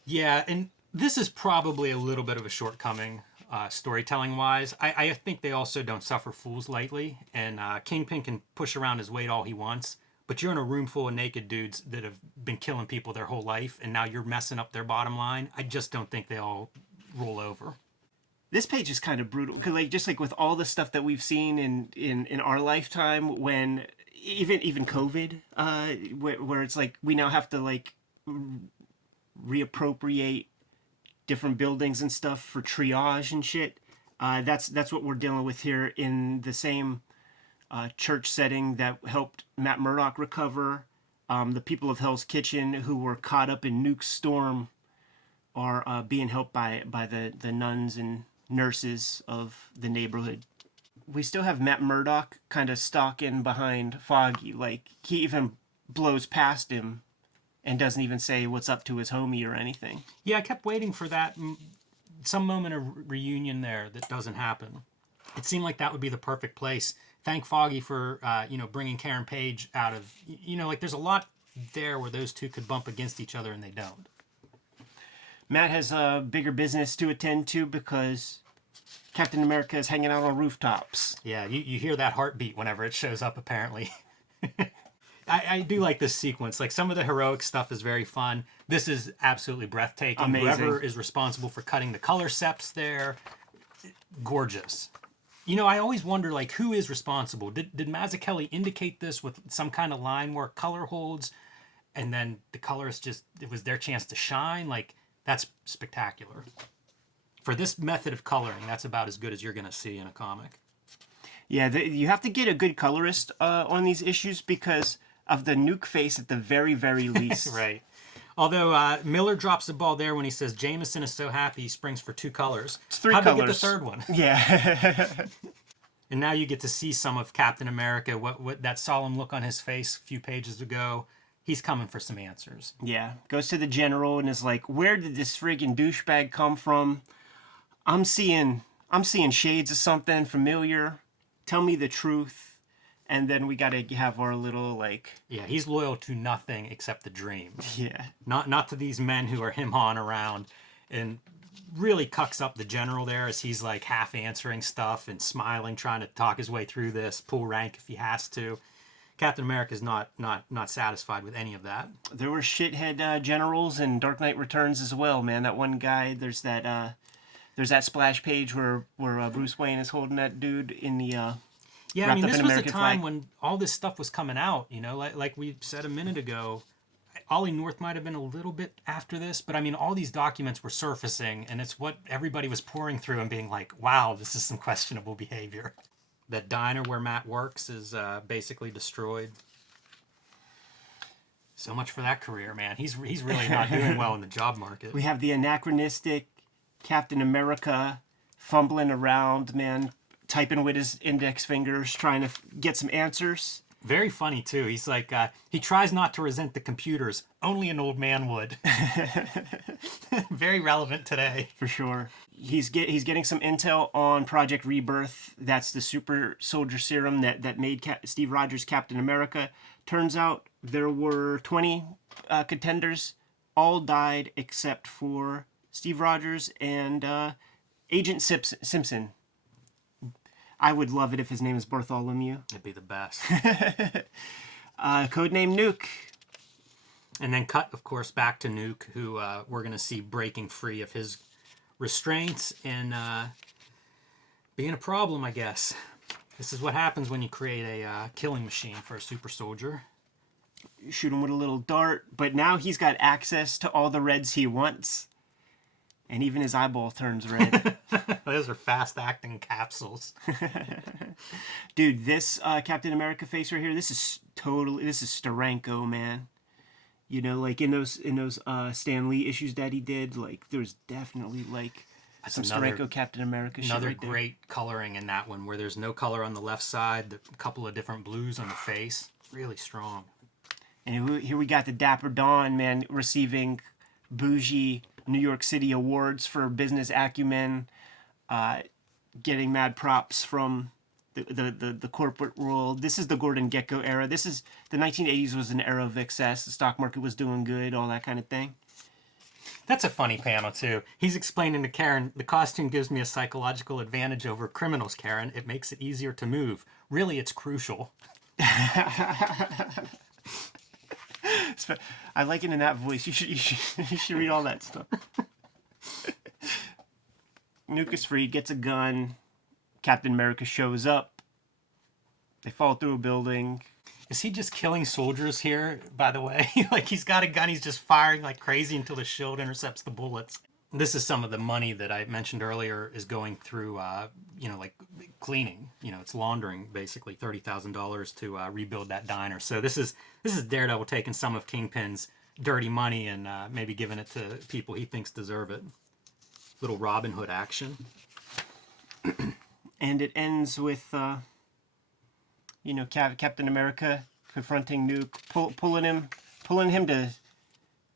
Yeah, and this is probably a little bit of a shortcoming storytelling-wise. I think they also don't suffer fools lightly, and Kingpin can push around his weight all he wants, but you're in a room full of naked dudes that have been killing people their whole life, and now you're messing up their bottom line. I just don't think they all roll over. This page is kind of brutal, cause like just like with all the stuff that we've seen in our lifetime, when even COVID, where it's like we now have to like reappropriate different buildings and stuff for triage and shit. That's what we're dealing with here in the same church setting that helped Matt Murdock recover. The people of Hell's Kitchen who were caught up in Nuke's storm are being helped by the nuns and nurses of the neighborhood. We still have Matt Murdock kind of stalking behind Foggy. Like, he even blows past him and doesn't even say what's up to his homie or anything. Yeah, I kept waiting for that, some moment of reunion there that doesn't happen. It seemed like that would be the perfect place. Thank Foggy for, bringing Karen Page out of, like there's a lot there where those two could bump against each other and they don't. Matt has a bigger business to attend to because Captain America is hanging out on rooftops. Yeah, you hear that heartbeat whenever it shows up, apparently. I do like this sequence. Like, some of the heroic stuff is very fun. This is absolutely breathtaking. Amazing. Whoever is responsible for cutting the color seps there, gorgeous. I always wonder, like, who is responsible? Did Mazzucchelli indicate this with some kind of line where color holds, and then the colorists it was their chance to shine? Like, that's spectacular. For this method of coloring, that's about as good as you're going to see in a comic. Yeah, you have to get a good colorist on these issues because of the Nuke face at the very, very least. Right. Although Miller drops the ball there when he says Jameson is so happy he springs for 2 colors. It's 3 How'd colors. they get the third one? Yeah. And now you get to see some of Captain America, what that solemn look on his face a few pages ago. He's coming for some answers. Yeah. Goes to the general and is like, where did this friggin' douchebag come from? I'm seeing shades of something familiar. Tell me the truth. And then we gotta have our little, like... Yeah, he's loyal to nothing except the dream. Yeah. Not to these men who are him-hawing around, and really cucks up the general there as he's like half answering stuff and smiling, trying to talk his way through this, pull rank if he has to. Captain America's not satisfied with any of that. There were shithead generals in Dark Knight Returns as well, man. That one guy, there's that splash page where Bruce Wayne is holding that dude in the... Yeah, I mean, this was American a time flag. when all this stuff was coming out, like we said a minute ago. Ollie North might have been a little bit after this, but I mean, all these documents were surfacing, and it's what everybody was pouring through and being like, wow, this is some questionable behavior. That diner where Matt works is basically destroyed. So much for that career, man. He's really not doing well in the job market. We have the anachronistic Captain America fumbling around, man, typing with his index fingers, trying to get some answers. Very funny, too. He's like, he tries not to resent the computers. Only an old man would. Very relevant today. For sure. He's getting some intel on Project Rebirth. That's the super soldier serum that made Steve Rogers Captain America. Turns out there were 20 contenders. All died except for Steve Rogers and Agent Simpson. I would love it if his name is Bartholomew. It'd be the best. Codename Nuke. And then cut, of course, back to Nuke, who we're going to see breaking free of his restraints and being a problem, I guess. This is what happens when you create a killing machine for a super soldier. shoot him with a little dart. But now he's got access to all the reds he wants. And even his eyeball turns red. Those are fast-acting capsules. Dude, this Captain America face right here, this is Steranko, man. You know, like in those Stan Lee issues that he did, like there's definitely like some Steranko Captain America shit Another right there. great coloring in that one, where there's no color on the left side, a couple of different blues on the face. Really strong. And here we got the Dapper Dawn, man, receiving bougie New York City awards for business acumen, getting mad props from the corporate world. This is the Gordon Gekko era. This is the 1980s was an era of excess. The stock market was doing good, all that kind of thing. That's a funny panel, too. He's explaining to Karen, the costume gives me a psychological advantage over criminals, Karen. It makes it easier to move. Really, it's crucial. I like it in that voice. You should read all that stuff. Nuke is freed, gets a gun. Captain America shows up. They fall through a building. Is he just killing soldiers here, by the way? Like, he's got a gun, he's just firing like crazy until the shield intercepts the bullets. This is some of the money that I mentioned earlier is going through, like cleaning. It's laundering, basically, $30,000 to rebuild that diner. So this is Daredevil taking some of Kingpin's dirty money and maybe giving it to people he thinks deserve it. Little Robin Hood action. And it ends with, Captain America confronting Nuke, pulling him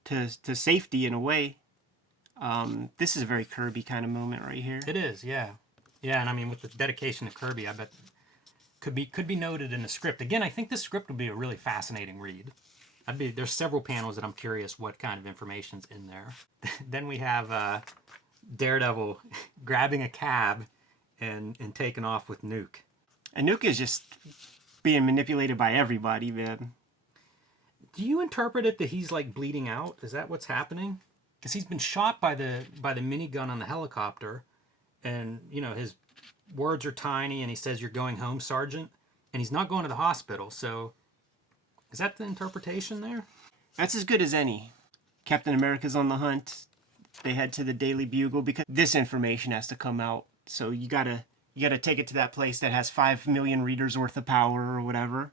to safety in a way. This is a very Kirby kind of moment right here. It is, yeah. Yeah, and I mean, with the dedication to Kirby, I bet could be noted in the script. Again, I think this script would be a really fascinating read. There's several panels that I'm curious what kind of information's in there. Then we have Daredevil grabbing a cab and taking off with Nuke. And Nuke is just being manipulated by everybody, man. Do you interpret it that he's like bleeding out? Is that what's happening? Because he's been shot by the minigun on the helicopter, and his words are tiny, and he says, "You're going home, Sergeant," and he's not going to the hospital. So, is that the interpretation there? That's as good as any. Captain America's on the hunt. They head to the Daily Bugle because this information has to come out. So you gotta take it to that place that has 5 million readers worth of power or whatever,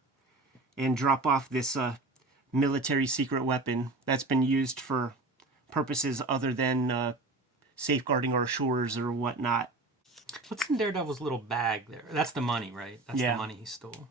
and drop off this military secret weapon that's been used for purposes other than safeguarding our shores or whatnot. What's in Daredevil's little bag there? That's the money, right? That's the money he stole.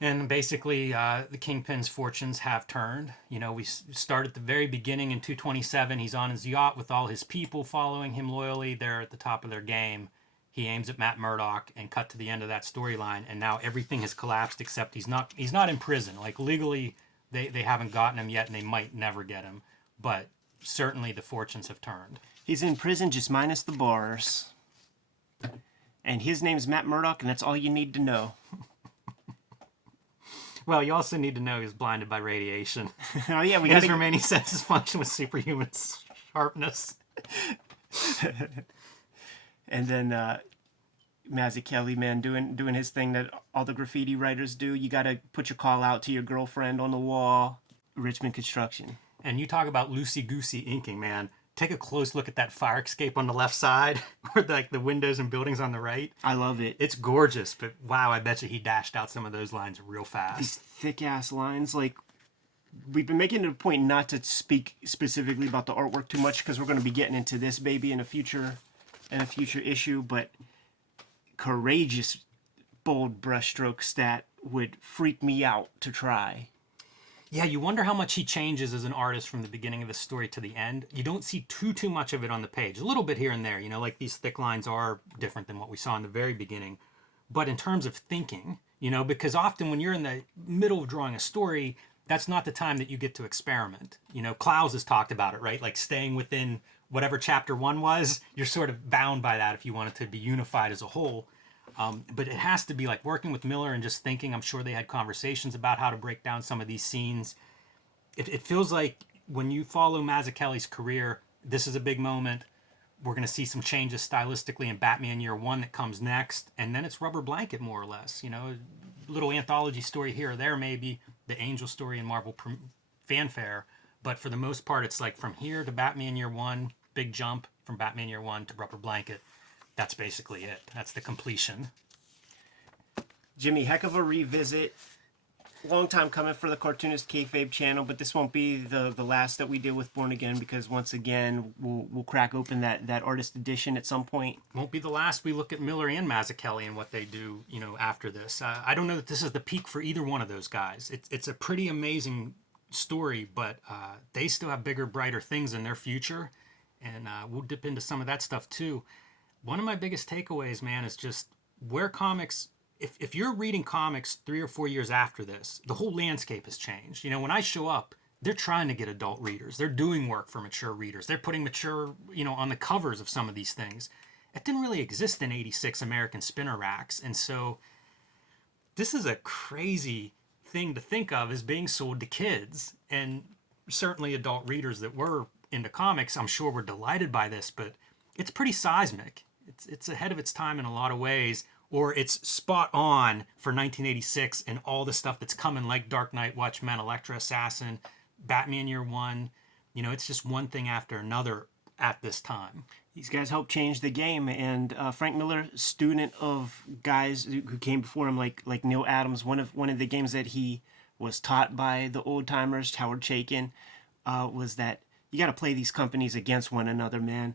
And basically, the Kingpin's fortunes have turned. We start at the very beginning in 227. He's on his yacht with all his people following him loyally. They're at the top of their game. He aims at Matt Murdock and cut to the end of that storyline. And now everything has collapsed except he's not in prison. Like, legally, they haven't gotten him yet, and they might never get him. But certainly the fortunes have turned. He's in prison just minus the bars. And his name's Matt Murdock, and that's all you need to know. Well, you also need to know he's blinded by radiation. Oh yeah, his remaining senses function with superhuman sharpness. And then Mazzucchelli, man, doing his thing that all the graffiti writers do. You gotta put your call out to your girlfriend on the wall. Richmond Construction. And you talk about loosey-goosey inking, man. Take a close look at that fire escape on the left side, or like the windows and buildings on the right. I love it. It's gorgeous, but wow, I bet you he dashed out some of those lines real fast. These thick-ass lines, like, we've been making it a point not to speak specifically about the artwork too much because we're going to be getting into this baby in a future issue, but courageous, bold brushstrokes that would freak me out to try. Yeah, you wonder how much he changes as an artist from the beginning of the story to the end. You don't see too much of it on the page. A little bit here and there, like these thick lines are different than what we saw in the very beginning. But in terms of thinking, because often when you're in the middle of drawing a story, that's not the time that you get to experiment. Clowes has talked about it, right? Like staying within whatever chapter 1 was, you're sort of bound by that if you want it to be unified as a whole. But it has to be like working with Miller and just thinking. I'm sure they had conversations about how to break down some of these scenes. It feels like when you follow Mazzucchelli's career, this is a big moment. We're going to see some changes stylistically in Batman Year One that comes next. And then it's Rubber Blanket, more or less. A little anthology story here or there maybe. the Angel story and Marvel fanfare, but for the most part, it's like from here to Batman Year One, big jump from Batman Year One to Rubber Blanket. That's basically it. That's the completion. Jimmy, heck of a revisit. Long time coming for the Cartoonist Kayfabe channel, but this won't be the last that we deal with Born Again, because once again we'll crack open that artist edition at some point. Won't be the last we look at Miller and Mazzucchelli and what they do, you know, after this. I don't know that this is the peak for either one of those guys. It's a pretty amazing story, but they still have bigger, brighter things in their future, and we'll dip into some of that stuff too. One of my biggest takeaways, man, is just where comics. If you're reading comics 3 or 4 years after this, the whole landscape has changed. You know, when I show up, they're trying to get adult readers. They're doing work for mature readers. They're putting mature, you know, on the covers of some of these things. It didn't really exist in '86 American spinner racks. And so this is a crazy thing to think of as being sold to kids. And certainly adult readers that were into comics, I'm sure, were delighted by this, but it's pretty seismic. It's ahead of its time in a lot of ways. Or it's spot on for 1986 and all the stuff that's coming, like Dark Knight, Watchmen, Elektra, Assassin, Batman Year One. You know, it's just one thing after another at this time. These guys helped change the game, and Frank Miller, student of guys who came before him, like Neil Adams. One of the games that he was taught by the old timers, Howard Chaykin, was that you got to play these companies against one another, man.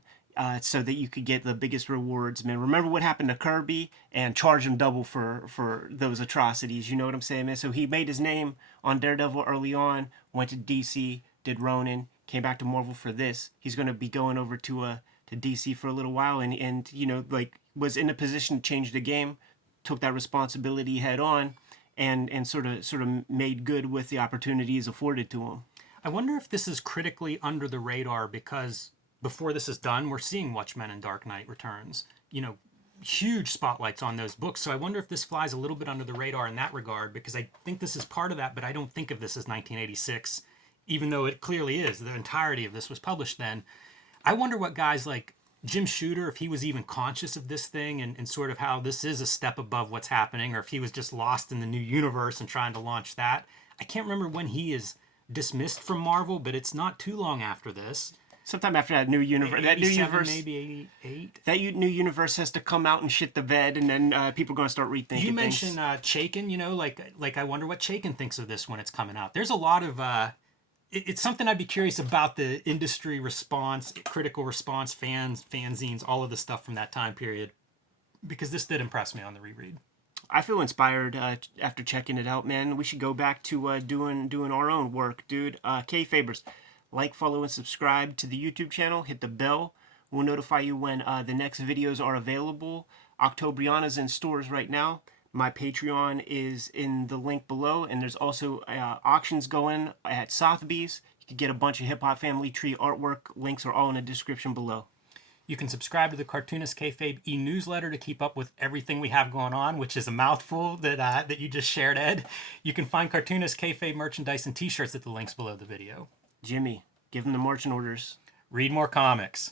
So that you could get the biggest rewards, man. Remember what happened to Kirby, and charge him double for those atrocities. You know what I'm saying, man? So he made his name on Daredevil early on, went to DC, did Ronin, came back to Marvel for this. He's going to be going over to DC for a little while, and you know, like, was in a position to change the game, took that responsibility head on, and sort of made good with the opportunities afforded to him. I wonder if this is critically under the radar because before this is done, we're seeing Watchmen and Dark Knight Returns. You know, huge spotlights on those books. So I wonder if this flies a little bit under the radar in that regard, because I think this is part of that, but I don't think of this as 1986, even though it clearly is. The entirety of this was published then. I wonder what guys like Jim Shooter, if he was even conscious of this thing and sort of how this is a step above what's happening, or if he was just lost in the new universe and trying to launch that. I can't remember when he is dismissed from Marvel, but it's not too long after this. Sometime after that new universe, maybe 88. That new universe has to come out and shit the bed, and then people are going to start rethinking. You mentioned Chaykin, you know, like I wonder what Chaykin thinks of this when it's coming out. There's a lot of it's something I'd be curious about, the industry response, critical response, fanzines, all of the stuff from that time period, because this did impress me on the reread. I feel inspired after checking it out, man. We should go back to doing our own work, dude. Kayfabers. Like, follow, and subscribe to the YouTube channel. Hit the bell. We'll notify you when the next videos are available. Octobriana's in stores right now. My Patreon is in the link below. And there's also auctions going at Sotheby's. You can get a bunch of Hip Hop Family Tree artwork. Links are all in the description below. You can subscribe to the Cartoonist Kayfabe e-newsletter to keep up with everything we have going on, which is a mouthful that you just shared, Ed. You can find Cartoonist Kayfabe merchandise and t-shirts at the links below the video. Jimmy, give him the marching orders. Read more comics.